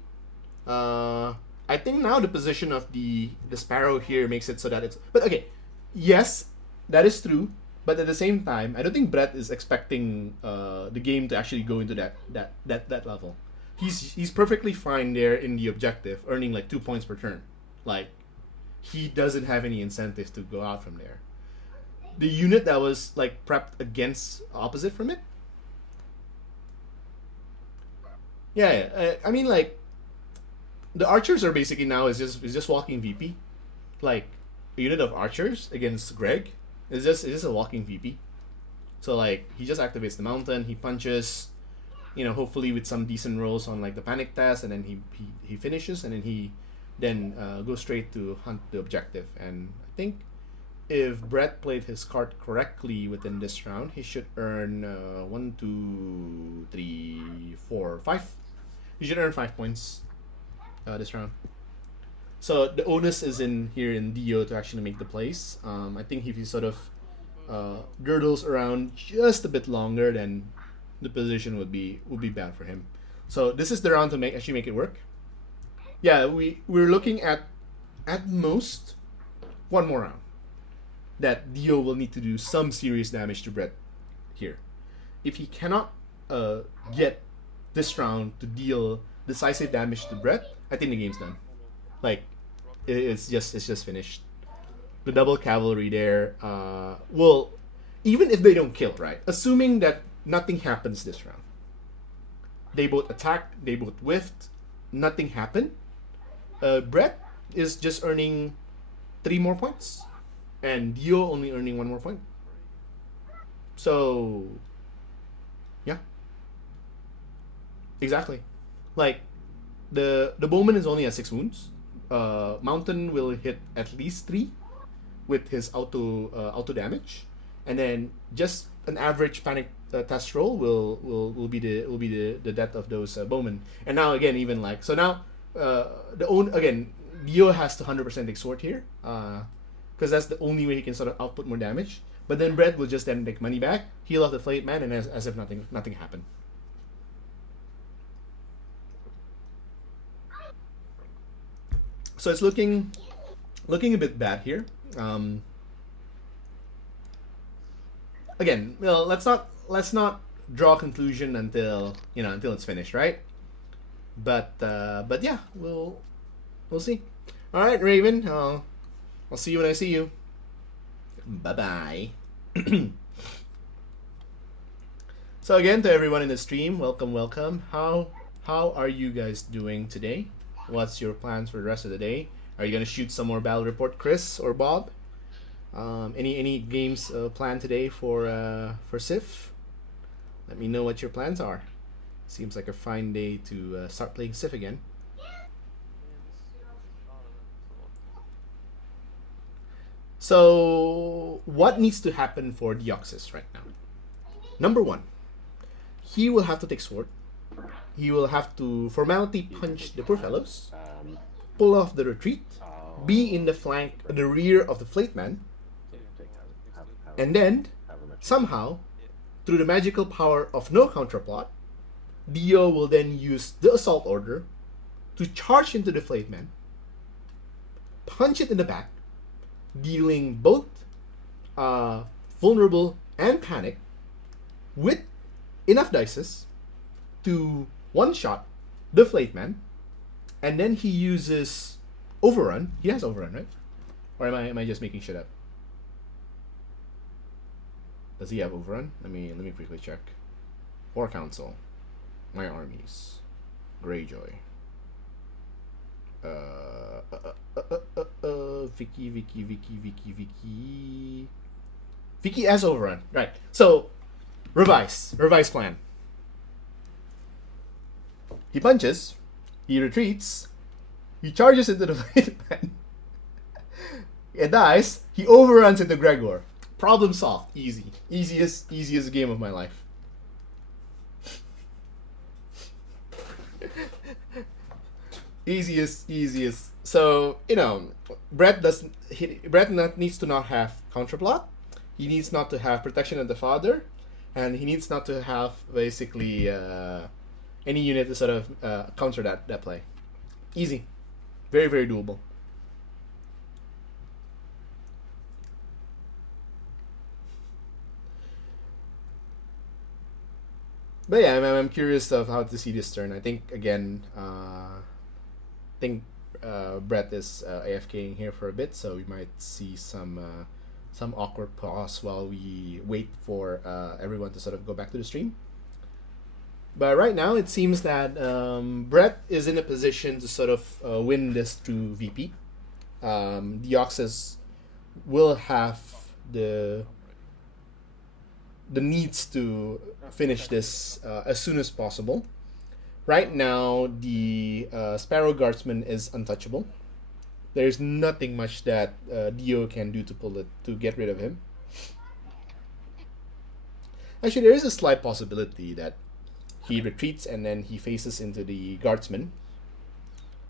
I think now the position of the Sparrow here makes it so that it's... But okay, yes, that is true. But at the same time, I don't think Brett is expecting the game to actually go into that level. He's perfectly fine there in the objective, earning like 2 points per turn. Like, he doesn't have any incentives to go out from there. The unit that was like prepped against opposite from it. Yeah, I mean like, the archers are basically now is just walking VP, like a unit of archers against Greg. It's just a walking VP. So like he just activates the mountain, he punches, you know, hopefully with some decent rolls on like the panic test, and then he finishes, and then he goes straight to hunt the objective. And I think if Brett played his card correctly within this round, he should earn 1, 2, 3, 4, 5. He should earn 5 points this round. So the onus is in here in Dio to actually make the plays. I think if he sort of girdles around just a bit longer, then the position would be bad for him. So this is the round to actually make it work. Yeah, we're looking at most 1 more round that Dio will need to do some serious damage to Brett here. If he cannot get this round to deal decisive damage to Brett, I think the game's done. Like, it's just finished. The double cavalry there will, even if they don't kill, right? Assuming that nothing happens this round, they both attacked, they both whiffed, nothing happened. Brett is just earning 3 more points, and Dio only earning 1 more point. So, yeah, exactly. Like, the bowman is only at 6 wounds. Mountain will hit at least 3 with his auto damage, and then just an average panic test roll will be the death of those bowmen. And now again, even like so now Dio has to 100% exhort here, because that's the only way he can sort of output more damage. But then Brett will just then take money back, heal off the flayed man, and as if nothing happened. So it's looking a bit bad here. Again, well, let's not draw a conclusion until it's finished, right? But yeah, we'll see. All right, Raven. I'll see you when I see you. Bye bye. So again, to everyone in the stream, welcome. How are you guys doing today? What's your plans for the rest of the day? Are you gonna shoot some more battle report, Chris or Bob? Any games planned today for Sif? Let me know what your plans are. Seems like a fine day to start playing Sif again. So, what needs to happen for Deoxys right now? Number one, he will have to take sword. He will have to formality punch the poor fellows, pull off the retreat, be in the flank, the rear of the flayed man, and then somehow, through the magical power of no counterplot, Dio will then use the assault order to charge into the flayed man, punch it in the back, dealing both vulnerable and panic with enough dices to one-shot the flayed man, and then he uses overrun. He has overrun, right? Or am I just making shit up? Does he have overrun? Let me quickly check. War Council, my armies, Greyjoy. Vicky. Vicky has overrun, right? So, revise plan. He punches, he retreats, he charges into the flayed man, it dies, he overruns into Gregor. Problem solved. Easy. Easiest game of my life. Easiest. So, Brett needs to not have counterplot. He needs not to have protection of the father, and he needs not to have basically any unit to sort of counter that play. Easy. Very, very doable. But yeah, I'm curious of how to see this turn. I think again, Brett is AFKing here for a bit, so we might see some awkward pause while we wait for everyone to sort of go back to the stream. But right now, it seems that Brett is in a position to sort of win this through VP. Deoxys will have the needs to finish this as soon as possible. Right now, the Sparrow Guardsman is untouchable. There's nothing much that Dio can do to get rid of him. Actually, there is a slight possibility that he retreats and then he faces into the Guardsman.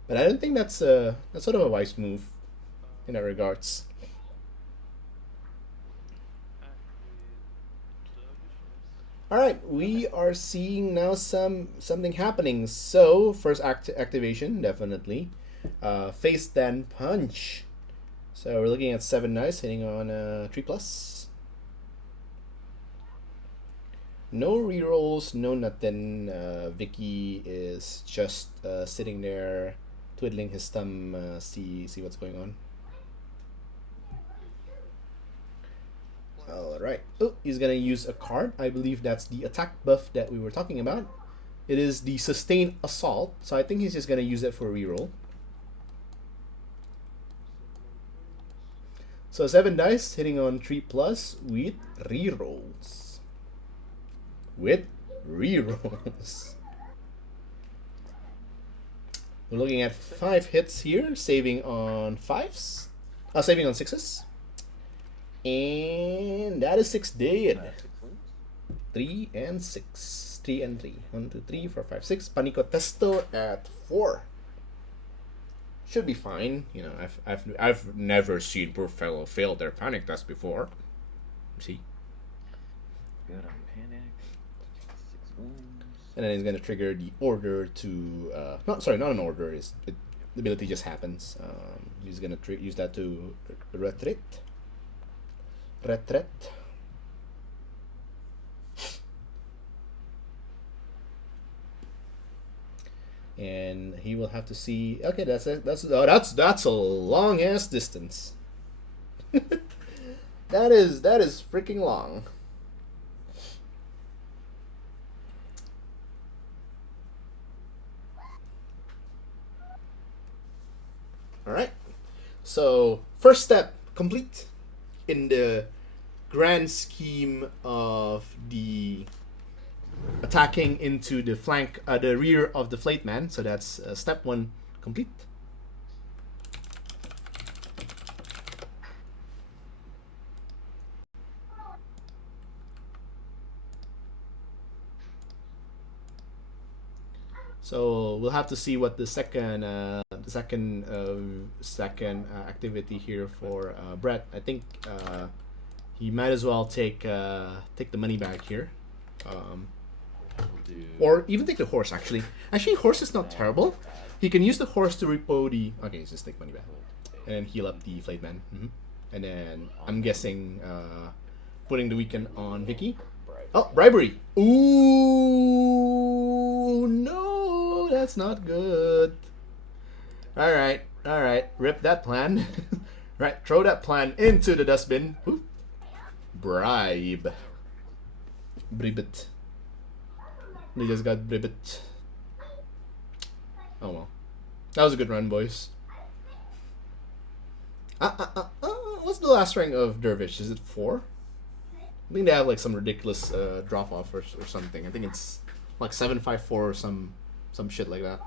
But I don't think that's sort of a wise move in that regards. Alright, we are seeing now something happening. So, first activation, definitely. Face then punch. So we're looking at 7 dice, hitting on 3+. No rerolls, no nothing. Vicky is just sitting there, twiddling his thumb, see what's going on. Alright. Oh, he's gonna use a card. I believe that's the attack buff that we were talking about. It is the Sustained Assault, so I think he's just gonna use it for a reroll. So 7 dice, hitting on 3+ with rerolls. We're looking at 5 hits here, saving on 5s. Saving on 6s. And that is 6 dead. 3 and 6. 3 and 3. 1, 2, 3, 4, 5, 6. Panico Testo at 4. Should be fine. I've never seen poor fellow fail their panic test before. See? Good on panic. 6 wounds. And then he's gonna trigger the order to not an order. The ability just happens. He's gonna use that to retreat. And he will have to see. Okay, that's a long ass distance. that is freaking long. All right, So first step complete in the grand scheme of the attacking into the flank, the rear of the flayed man. So that's step 1 complete. So we'll have to see what the second activity here for Brett. I think he might as well take the money back here, or even take the horse. Actually, horse is not terrible. He can use the horse to repo the. Okay, just take money back, and then heal up the flayed man. And then I'm guessing putting the weekend on Vicky. Oh, bribery! Ooh, no, that's not good. All right. Rip that plan. Right, throw that plan into the dustbin. Ooh. Bribe. Bribet. They just got bribet. Oh well. That was a good run, boys. What's the last rank of Dervish? Is it 4? I think they have like some ridiculous drop off or something. I think it's like 754 or some shit like that.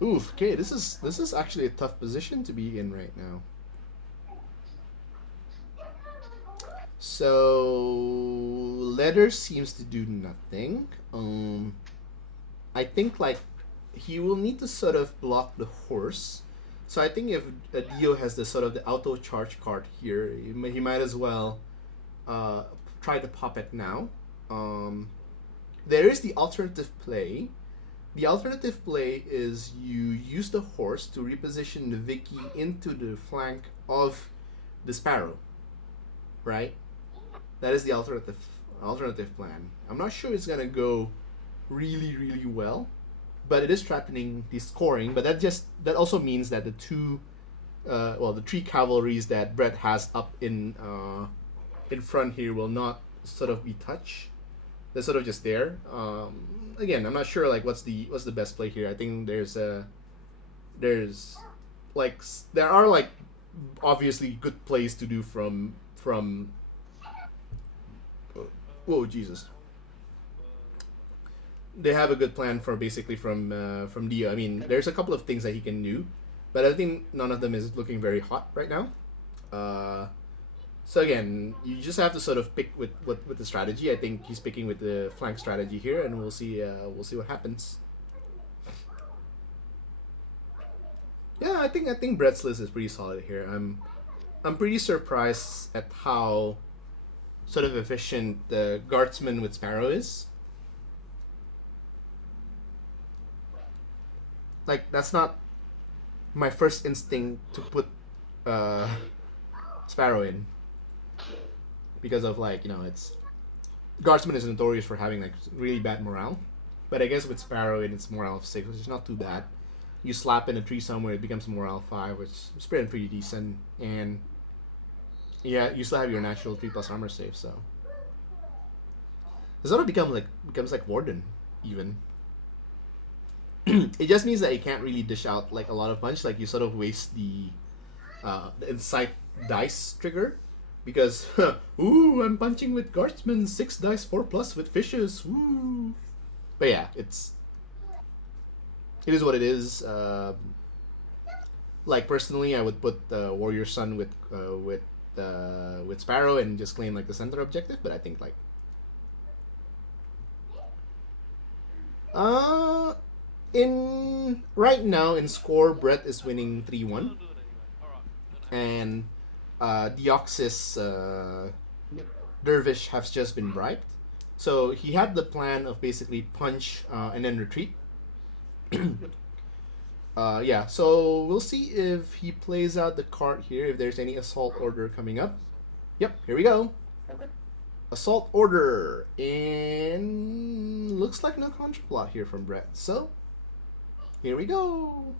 Oof. Okay, this is actually a tough position to be in right now. So leather seems to do nothing. I think like he will need to sort of block the horse. So I think if Dio has the sort of the auto charge card here, he might as well try to pop it now. There is the alternative play. The alternative play is you use the horse to reposition the Vicky into the flank of the Sparrow, right? That is the alternative plan. I'm not sure it's gonna go really well, but it is threatening the scoring. But that also means that the 3 cavalries that Brett has up in front here will not sort of be touched. They're sort of just there. Again, I'm not sure like what's the best play here. I think there are like obviously good plays to do from whoa, Jesus. They have a good plan for basically from Dio. I mean, there's a couple of things that he can do, but I think none of them is looking very hot right now. So again, you just have to sort of pick with the strategy. I think he's picking with the flank strategy here, and we'll see what happens. Yeah, I think Brett's list is pretty solid here. I'm pretty surprised at how sort of efficient the guardsman with Sparrow is. Like, that's not my first instinct to put Sparrow in, because of like, it's guardsman is notorious for having like really bad morale, but I guess with Sparrow it's morale of 6, which is not too bad. You slap in a tree somewhere, it becomes morale 5, which is pretty decent, and yeah, you still have your natural 3+ armor save, so it sort of becomes like Warden even. It just means that you can't really dish out like a lot of punch. Like you sort of waste the insight dice trigger, because ooh, I'm punching with guardsmen 6 dice 4+ with fishes. Woo! But yeah, it is what it is. Like personally, I would put Warrior Sun with Sparrow and just claim like the center objective. But I think like in right now in score, Brett is winning 3-1, and Deoxys Dervish has just been bribed. So he had the plan of basically punch and then retreat. Yeah, so we'll see if he plays out the card here, if there's any assault order coming up. Yep, here we go. Assault order, and looks like no contraplot here from Brett. So here we go.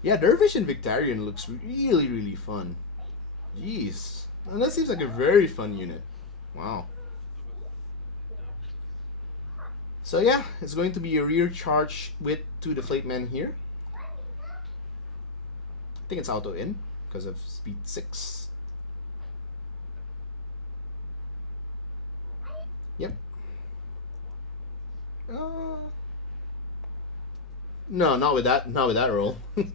Yeah, Dervish and Victarion looks really fun. Jeez, and that seems like a very fun unit. Wow. So yeah, it's going to be a rear charge with 2 Deflate Men here. I think it's auto in because of speed 6. Yep. No, not with that. Not with that roll. That's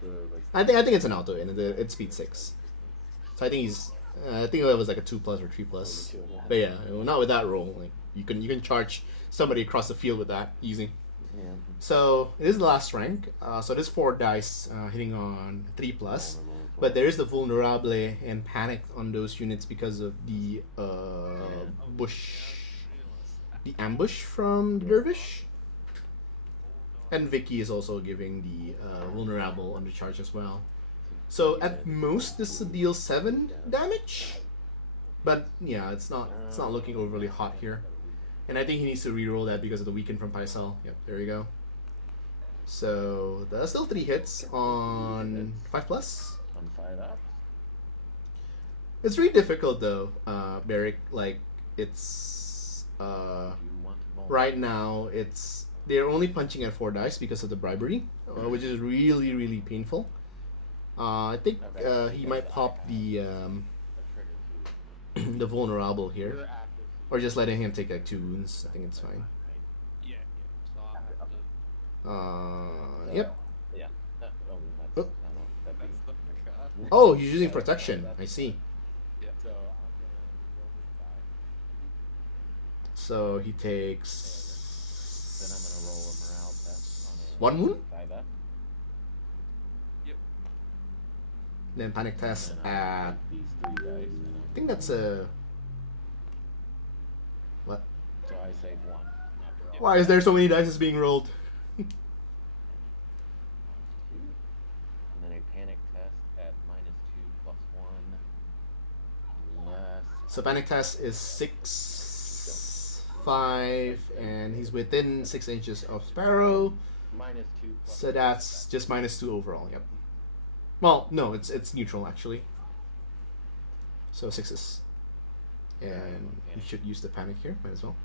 the like. I think it's an auto in. It's speed 6. So I think he's. I think it was like a 2+ or 3+. But yeah, not with that roll. Like you can charge somebody across the field with that easy. Yeah. So it is the last rank. So this 4 dice hitting on 3+. But there is the vulnerable and panic on those units because of the the ambush from the dervish. And Vicky is also giving the vulnerable on the charge as well. So at most this deals 7 damage. But yeah, it's not looking overly hot here. And I think he needs to reroll that because of the weaken from Pycelle. Yep, there you go. So that's still 3 hits on 5+. On 5 up. It's really difficult though, Beric. Like it's You want more. right now they're only punching at 4 dice because of the bribery, which is really really painful. I think he might pop the the vulnerable here, or just letting him take like 2 wounds. I think it's fine. Yep. Yeah. Oh. Oh, he's using protection. I see. So he takes. Then I'm gonna roll a morale test on a 1 wound. 5 up. Then panic test And at. I'll take these 3 dice. And I think that's a. What? so I save 1. After all. Why is there so many dice being rolled? And then a panic test at -2 +1. Less. So panic test is 6, 5, and he's within 6 inches of Sparrow. -2 So that's just -2 overall. Yep. Well, no, it's neutral actually. So 6s, and we should use the panic here. Might as well.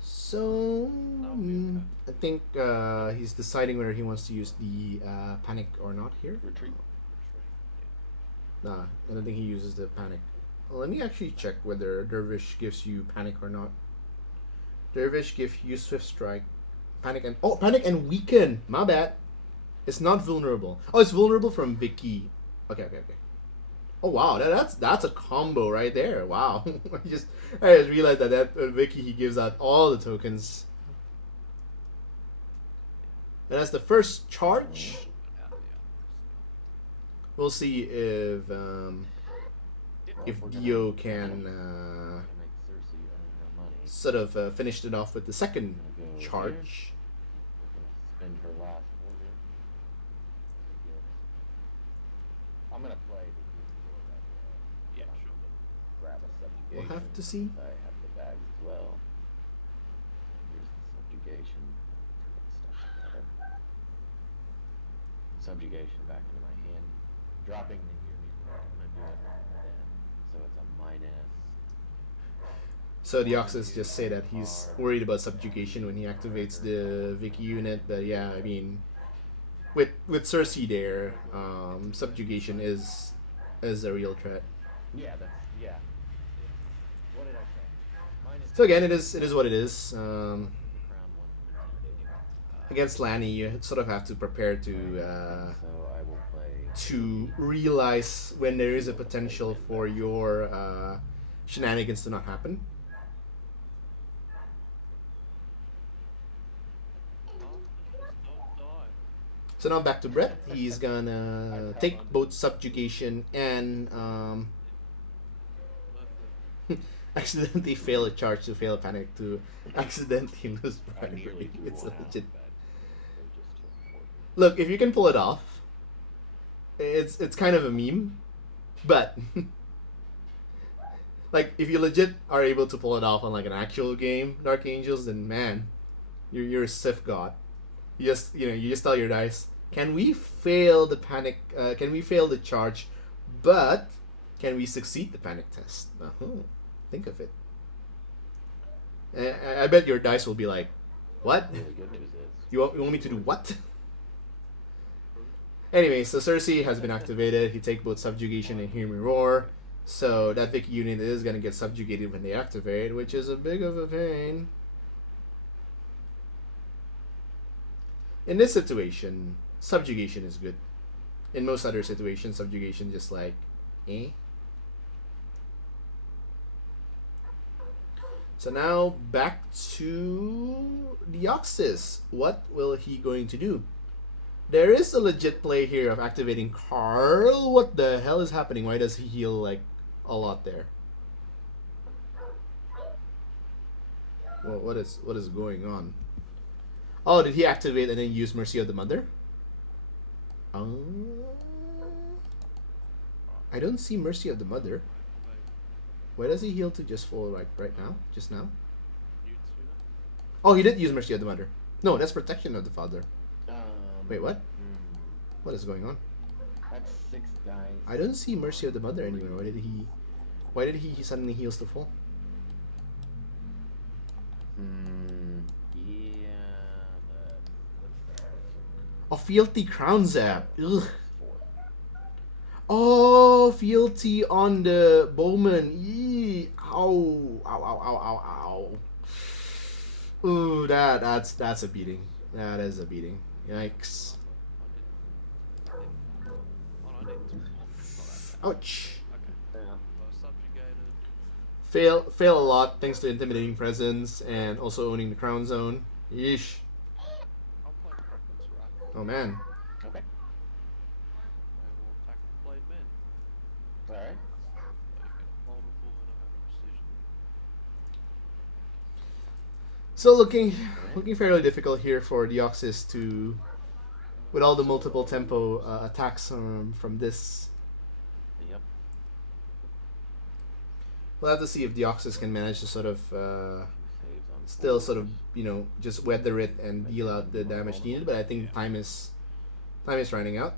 So I think he's deciding whether he wants to use the panic or not here. retreat. Nah, I don't think he uses the panic. Well, let me actually check whether Dervish gives you panic or not. Dervish gives you Swift Strike, panic and weaken. My bad. It's not vulnerable. Oh, it's vulnerable from Vicky. Okay. Oh wow, that's a combo right there. Wow, I just realized that Vicky he gives out all the tokens. And that's the first charge. We'll see if Dio can Gonna make Cersei earn her money. sort of finish it off with the second Gonna go charge. We're gonna spend her last order. I'm gonna play the grab a subjugation. We'll have to see. I have the bags as well. Here's the subjugation. Put that stuff together. Subjugation back into my hand. Dropping the year before I'm gonna do it. Then, so it's a minus. So Deoxys just say that he's worried about subjugation when he activates the Vicky unit, but yeah, I mean, with Cersei there, subjugation is a real threat. Yeah, yeah. What did I say? Minus So again, it is what it is. crown one intimidating. Against Lanni, you sort of have to prepare to So I will play. realize when there is a potential for your shenanigans to not happen. So now back to Brett. He's gonna take both subjugation and accidentally fail a charge to fail a panic to accidentally lose I nearly bribery. drew It's one out, legit. but they're just too important. Look, if you can pull it off, it's kind of a meme, but Like if you legit are able to pull it off on like an actual game, Dark Angels, then man, you're a Sith god. You just tell your dice, can we fail the panic? Can we fail the charge? But can we succeed the panic test? Think of it. I bet your dice will be like, what? Really good news is. You want me to do what? Anyway, so Cersei has been activated. He take both Subjugation and Hear Me Roar. So that Vic unit is going to get subjugated when they activate, which is a big of a pain. In this situation, Subjugation is good. In most other situations, Subjugation just like, eh? So now back to Deoxys. What will he going to do? There is a legit play here of activating Carl. What the hell is happening? Why does he heal like a lot there? Well, what is going on? Oh, did he activate and then use Mercy of the Mother? I don't see Mercy of the Mother. Why does he heal to just full right now? Just now? Oh, he did use Mercy of the Mother. No, that's Protection of the Father. Wait, what? What is going on? That's 6 dice. I don't see Mercy of the Mother anywhere. Why did he suddenly heals to full? Yeah. Oh, Fealty Crown Zap. Ugh. Oh, Fealty on the Bowman. Yee. Ow. Ow, ow, ow, ow, ow. Ooh, that's a beating. That is a beating. Yikes. Ouch. Fail a lot thanks to Intimidating Presence and also owning the Crown Zone. Yeesh. Oh man. Okay. Alright. So looking fairly difficult here for Deoxys to, with all the multiple tempo attacks from this. Yep. We'll have to see if Deoxys can manage to sort of still sort of just weather it and deal out the damage needed. But I think time is running out.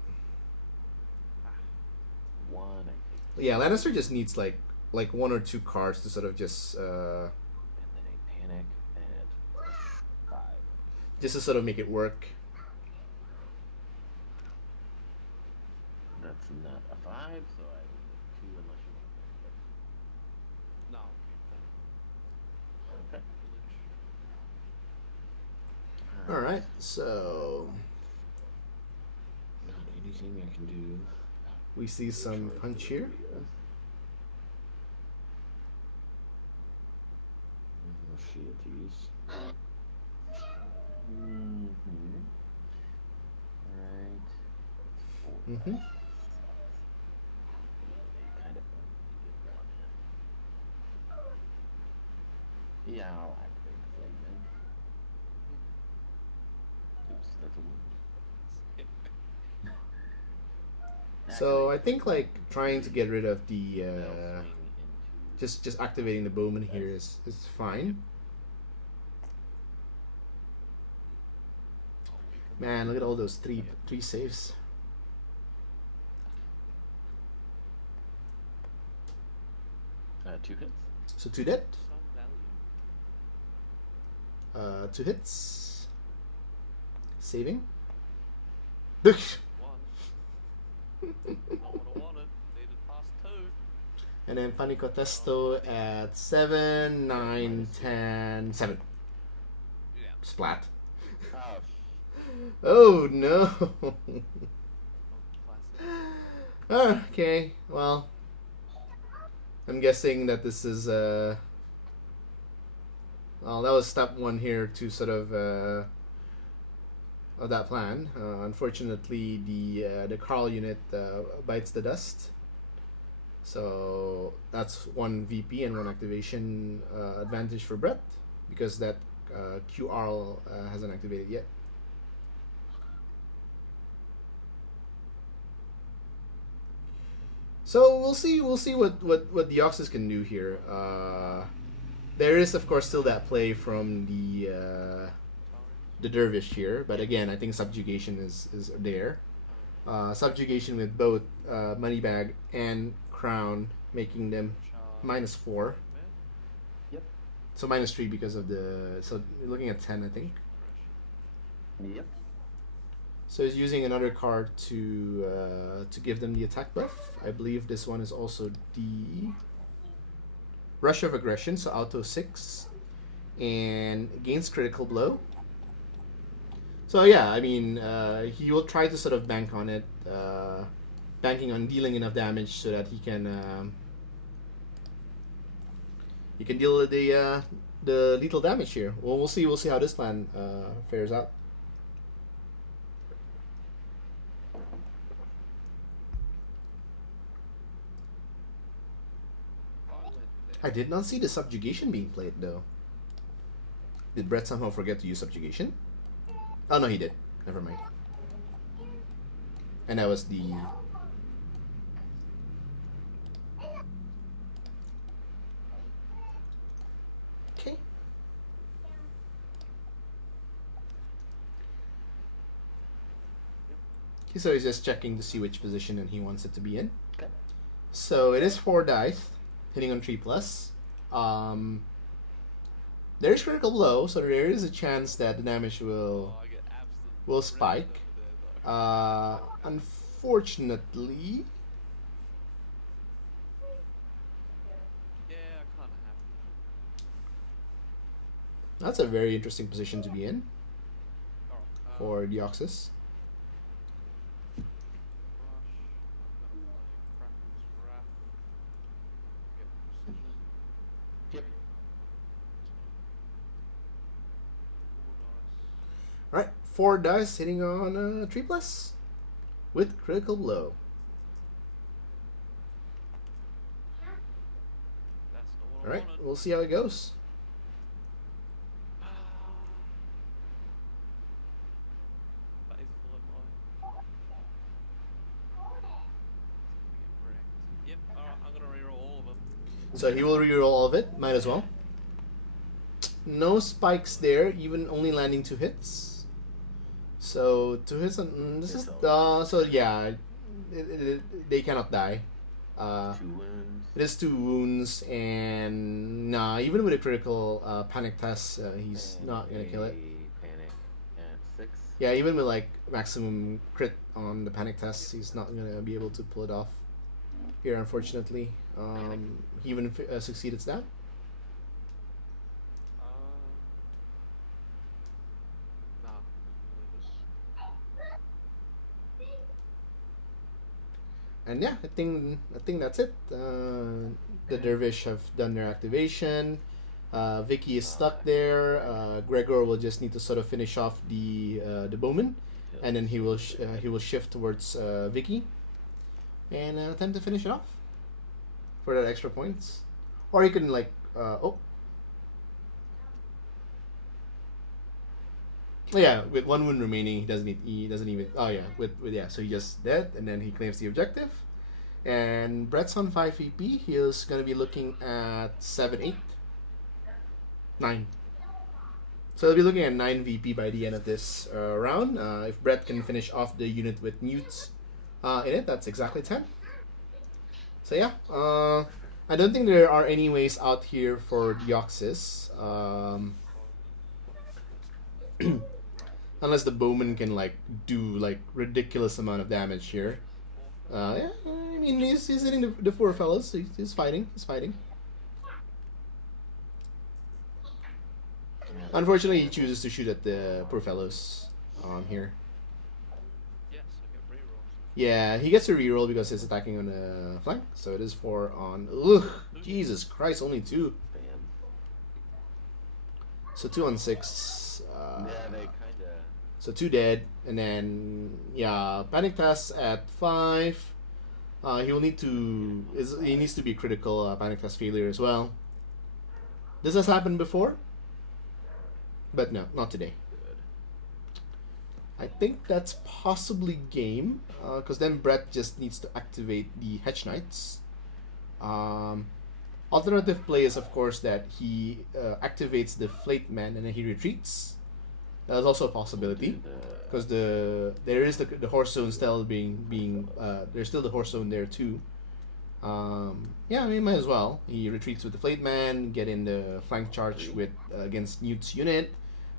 One, I think. Yeah, Lannister just needs like 1 or 2 cards to sort of just And then a panic and 5. just to sort of make it work. That's not a 5, so I will get 2 unless you want. No. Okay. All right, so Not anything I can do. we see some punch here. Fealties. Alright. Mm-hmm. Kind of yeah, I'll activate the Flame Man. Oops, that's a wound. So I think like trying to get rid of the They'll swing into just activating the Bowman here is fine. Man, look at all those three saves. Two hits. So 2 dead. Some value. 2 hits. Saving. One. Not what I wanted. Needed past 2. And then Panico Testo at 7, 9, 10, 7. Yeah. Splat. Oh, Oh no. Classic. Okay, well, I'm guessing that this is well, that was step 1 here to sort of that plan. Unfortunately, the Carl unit bites the dust, so that's 1 VP and 1 activation advantage for Brett because that QR hasn't activated yet. So we'll see what Deoxys can do here. There is of course still that play from the Dervish here, but again I think subjugation is there. Subjugation with both Moneybag and Crown, making them -4. Yep. So -3 because of the. So you're looking at 10, I think. Yep. So he's using another card to give them the attack buff. I believe this one is also the Rush of Aggression, so auto 6, and gains critical blow. So yeah, I mean, he will try to sort of bank on it, banking on dealing enough damage so that he can deal with the lethal damage here. Well, we'll see how this plan fares out. I did not see the subjugation being played though. Did Brett somehow forget to use subjugation? Oh no, he did. Never mind. And that was the. Okay. Okay, so he's just checking to see which position and he wants it to be in. Okay. So it is 4 dice, hitting on 3+. There's critical blow, so there is a chance that the damage will spike. Unfortunately, Yeah, I kind of have to. that's a very interesting position to be in Alright. for Deoxys. Yep. Alright, 4 dice hitting on 3+ with critical blow. That's not what I Alright, wanted. we'll see how it goes. That is full of mine. Yep, alright, I'm gonna reroll all of them. So he will reroll all of it, might as well. No spikes there, even only landing 2 hits. So 2 hits on this is so yeah, they cannot die. 2 wounds. It is 2 wounds, and nah, even with a critical panic test, he's And not gonna kill it. Panic at 6. Yeah, even with like maximum crit on the panic test, he's not gonna be able to pull it off here, unfortunately. He even succeeded that. Nah. And yeah, I think that's it. The Dervish have done their activation. Vicky is stuck there. Gregor will just need to sort of finish off the bowman, and then he will shift towards Vicky, and attempt to finish it off for that extra points, or he can like yeah, with 1 wound remaining, he doesn't even. Oh yeah, with yeah. So he just dead, and then he claims the objective. And Brett's on 5 VP. He's gonna be looking at 7, 8, 9. So he'll be looking at 9 VP by the end of this round. If Brett can finish off the unit with newts in it, that's exactly 10. So yeah, I don't think there are any ways out here for Deoxys. Unless the bowman can like do like ridiculous amount of damage here. Yeah, I mean he's hitting the 4 fellows. He's fighting. Unfortunately, he chooses to shoot at the poor fellows here. Yes, I get rerolls. Yeah, he gets a reroll because he's attacking on the flank. So it is 4 on. Ugh, Jesus Christ, only 2. Bam. So 2 on 6. Yeah, they kind of. So 2 dead, and then yeah, panic test at 5. He will need to. He needs to be critical panic test failure as well. This has happened before, but no, not today. I think that's possibly game, because then Brett just needs to activate the Hedge Knights. Alternative play is, of course, that he activates the Flayed Man and then he retreats. That's also a possibility, because there is the Horse Zone still being there's still the Horse Zone there too. Yeah, I mean, might as well. He retreats with the Flayed Man, get in the flank charge with against Newt's unit,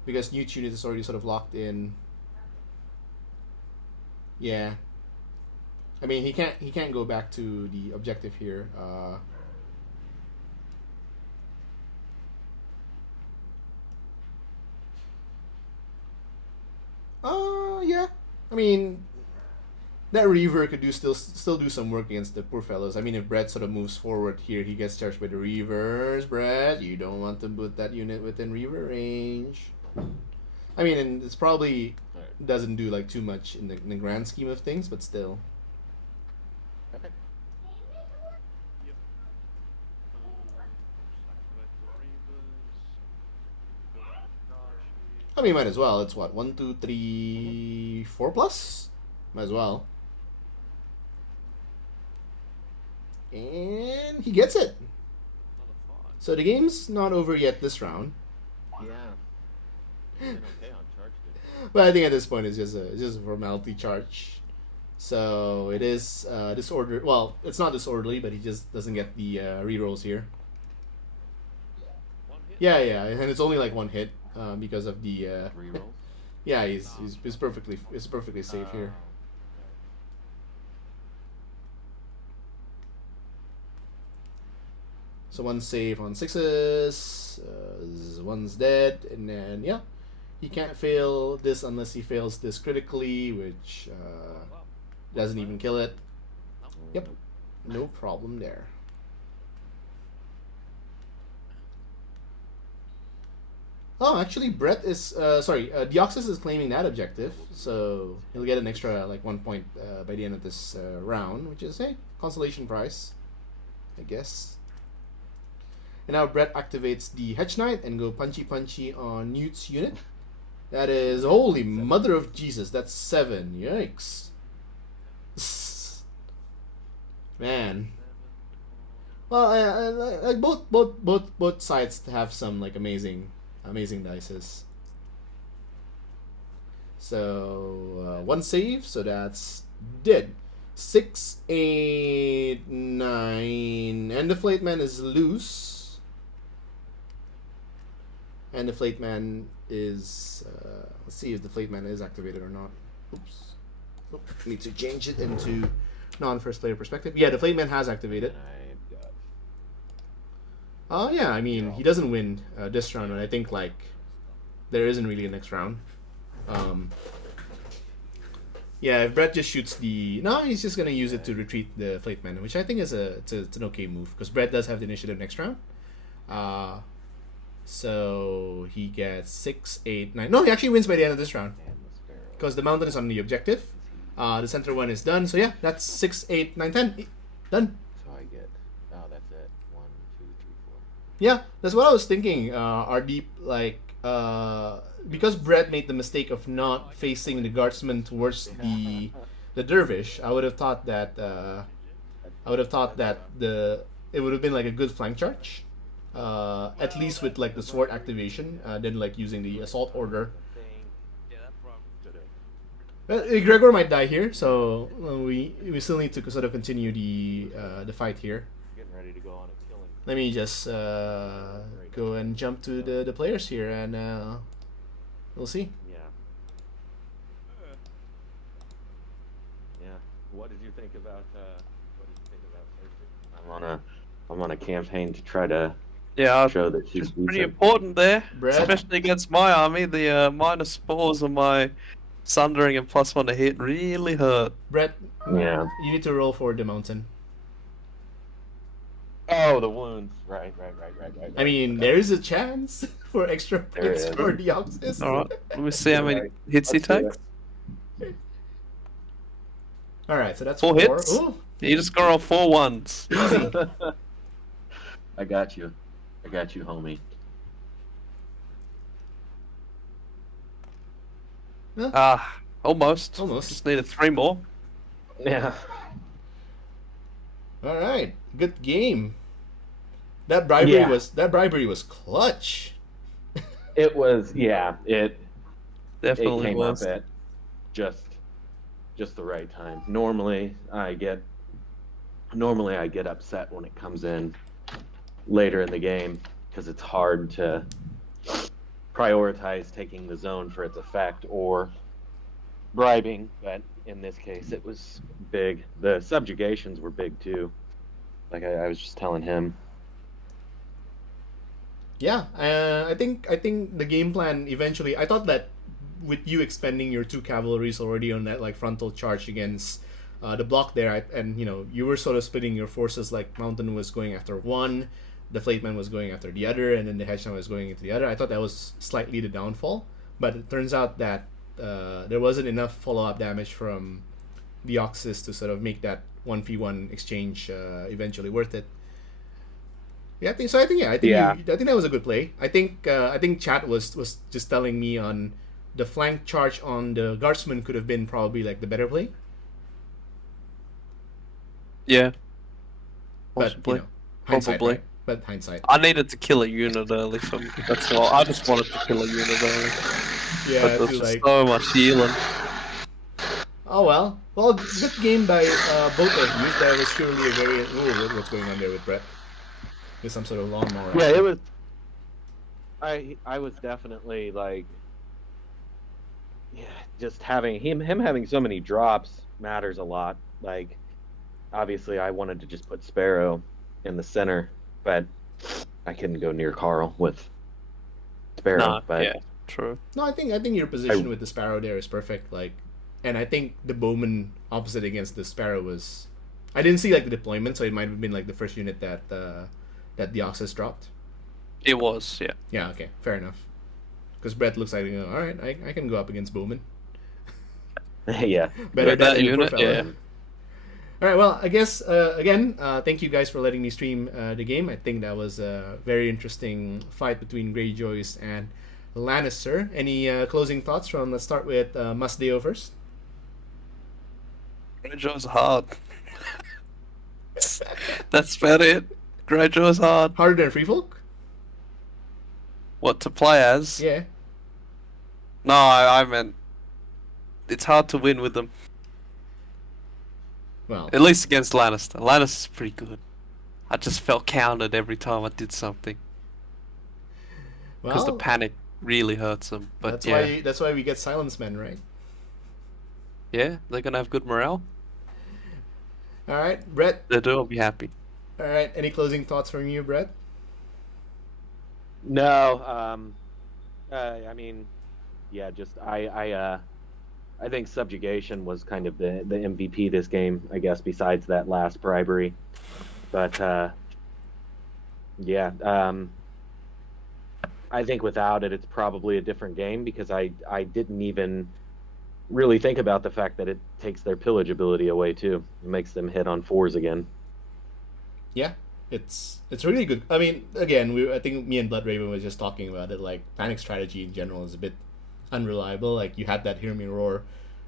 because Newt's unit is already sort of locked in. Yeah. I mean, he can't go back to the objective here. Yeah. I mean, that Reaver could still do some work against the poor fellows. I mean, if Brett sort of moves forward here, he gets charged by the Reavers. Brett, you don't want to put that unit within Reaver range. I mean, and it's probably doesn't do like too much in the grand scheme of things, but still. Okay. Yep. Just activate the Reavers. Go for the charge. I mean, might as well. It's what, 1, 2, 3, 4 plus? Might as well. And he gets it. Another 5. So the game's not over yet this round. Yeah. Been okay on charge good. But I think at this point it's just a formality charge. So it is disorder. Well, it's not disorderly, but he just doesn't get the rerolls here. 1 hit. Yeah, and it's only like 1 hit because of the. Rerolls. Yeah, he's perfectly safe here. So 1 save on 6s, 1's dead, and then yeah, he can't fail this unless he fails this critically, which Well, doesn't even kill it. no. Yep, no problem there. Oh, actually, Brett is Deoxys is claiming that objective, so he'll get an extra like 1 point by the end of this round, which is consolation prize, I guess. And now Brett activates the Hedge Knight and go punchy on Newt's unit. That is, holy mother of Jesus, that's 7. Yikes. Man. Well, I like both sides have some like amazing dices. So 1 save, so that's dead. 6, 8, 9, and the Flayed Man is loose. And the Flayed Man is let's see if the Flayed Man is activated or not. Oops. Nope. Need to change it into non-first player perspective. Yeah, the Flayed Man has activated. Yeah, I mean, he doesn't win this round, and I think like there isn't really a next round. Yeah, if Brett just shoots he's just gonna use it to retreat the Flayed Man, which I think is it's an okay move because Brett does have the initiative next round. So he gets 6, 8, 9. No, he actually wins by the end of this round because the mountain is on the objective. The center one is done. So yeah, that's 6, 8, 9, 10. Done. So I get. Oh, that's it. 1, 2, 3, 4. Yeah, that's what I was thinking. RD because Brett made the mistake of not facing the guardsman towards the dervish. I would have thought that it would have been like a good flank charge. At least with like the sword activation, then like using the assault order. Yeah, that problem. Gregor might die here, so we still need to sort of continue the fight here. Getting ready to go on a killing. Let me just go and jump to the players here, and we'll see. Yeah. Yeah. What did you think about Cersei? I'm on a campaign to try to Yeah, show that she's it's pretty decent. important there, Brett? especially against my army. The minus 4s on my sundering and +1 to hit really hurt. Brett, Yeah. you need to roll for the mountain. Oh, the wounds. Right. I mean, there is a chance for extra There points is. for Deoxys. All right, let me see how many Right. hits he Let's do takes. All right, so that's 4 4. hits? Ooh, You just got roll 4 ones. I got you, homie. Ah, Almost. Almost. Just needed 3 more. Yeah. All right, good game. That bribery Yeah. was clutch. It was, yeah, it Definitely came up was. at just the right time. Normally I get upset when it comes in later in the game because it's hard to prioritize taking the zone for its effect or bribing, but in this case it was big. The subjugations were big too. Like I was just telling him. Yeah, I think the game plan eventually. I thought that with you expending your 2 cavalries already on that like frontal charge against the block there, and you were sort of splitting your forces. Like Mountain was going after one, the Flateman was going after the other, and then the Hedgehog was going into the other. I thought that was slightly the downfall, but it turns out that there wasn't enough follow up damage from Deoxys to sort of make that 1v1 exchange eventually worth it. Yeah, I think so. I think yeah, Yeah. I think that was a good play. I think Chat was just telling me on the flank charge on the guardsman could have been probably like the better play, Yeah, but possibly. hindsight, Probably. right? But hindsight. I needed to kill a unit early for me. That's all. I just wanted to kill a unit early. But Yeah, there's to just like. so much healing. Oh well, good game by both of you. That was surely a very. What's going on there with Brett? There's some sort of lawnmower. Yeah, action. it was. I was definitely like, yeah, just having him having so many drops matters a lot. Like, obviously, I wanted to just put Sparrow in the center, but I couldn't go near Carl with Sparrow. Nah, But yeah, true. No, I think your position with the Sparrow there is perfect. Like, and I think the Bowman opposite against the Sparrow was. I didn't see like the deployment, so it might have been like the first unit that that Deoxys dropped. It was, yeah. Yeah, okay, fair enough. Because Brett looks like, all right, I can go up against Bowman. yeah, Better With that than you, poor unit, fella. yeah. All right, well, I guess again, thank you guys for letting me stream the game. I think that was a very interesting fight between Greyjoys and Lannister. Any closing thoughts from? Let's start with Masdeo first. Greyjoy's hard. That's about it. Greyjoy's hard. Harder than Free Folk? What to play as? Yeah. No, I meant it's hard to win with them. Well, At least against Lannister. Lannister's pretty good. I just felt countered every time I did something because the well, panic really hurts them. But that's why we get Silence Men, right? yeah, they're gonna have good morale. All right, Brett. They do. I'll be happy. All right, any closing thoughts from you, Brett? no. I mean, yeah, just I think subjugation was kind of the MVP this game, I guess, besides that last bribery. But yeah, I think without it, it's probably a different game because I didn't even really think about the fact that it takes their pillage ability away too. It makes them hit on 4s again. Yeah, it's really good. I mean, again, I think me and Blood Raven was just talking about it. Like, panic strategy in general is a bit unreliable. Like, you had that Hear Me Roar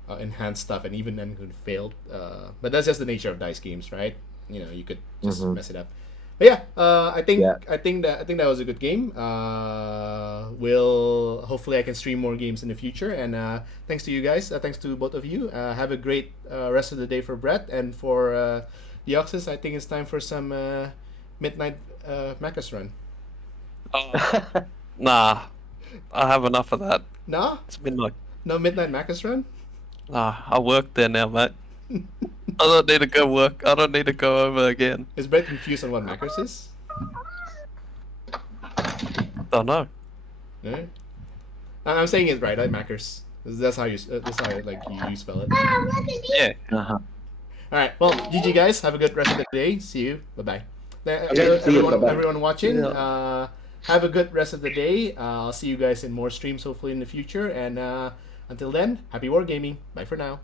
enhanced stuff, and even then it failed. But that's just the nature of dice games, right? You could just mess it up. But yeah, I think that was a good game. Hopefully I can stream more games in the future. And thanks to you guys. Thanks to both of you. Have a great rest of the day for Brett, and for Deoxys. I think it's time for some midnight Macus run. Nah, I have enough of that. Nah, It's been like, no midnight Macus run. I work there now, mate. I don't need to go work. I don't need to go over again. Is Brett confused on what Macus is? Don't know. Yeah. I'm saying it right, Macus. That's how you spell it. Yeah. Uh-huh. All right. Well, GG guys. Have a good rest of the day. See you. Bye bye. Okay, see you. Bye-bye. Everyone watching. Yeah. Have a good rest of the day. I'll see you guys in more streams hopefully in the future. And until then, happy wargaming. Bye for now.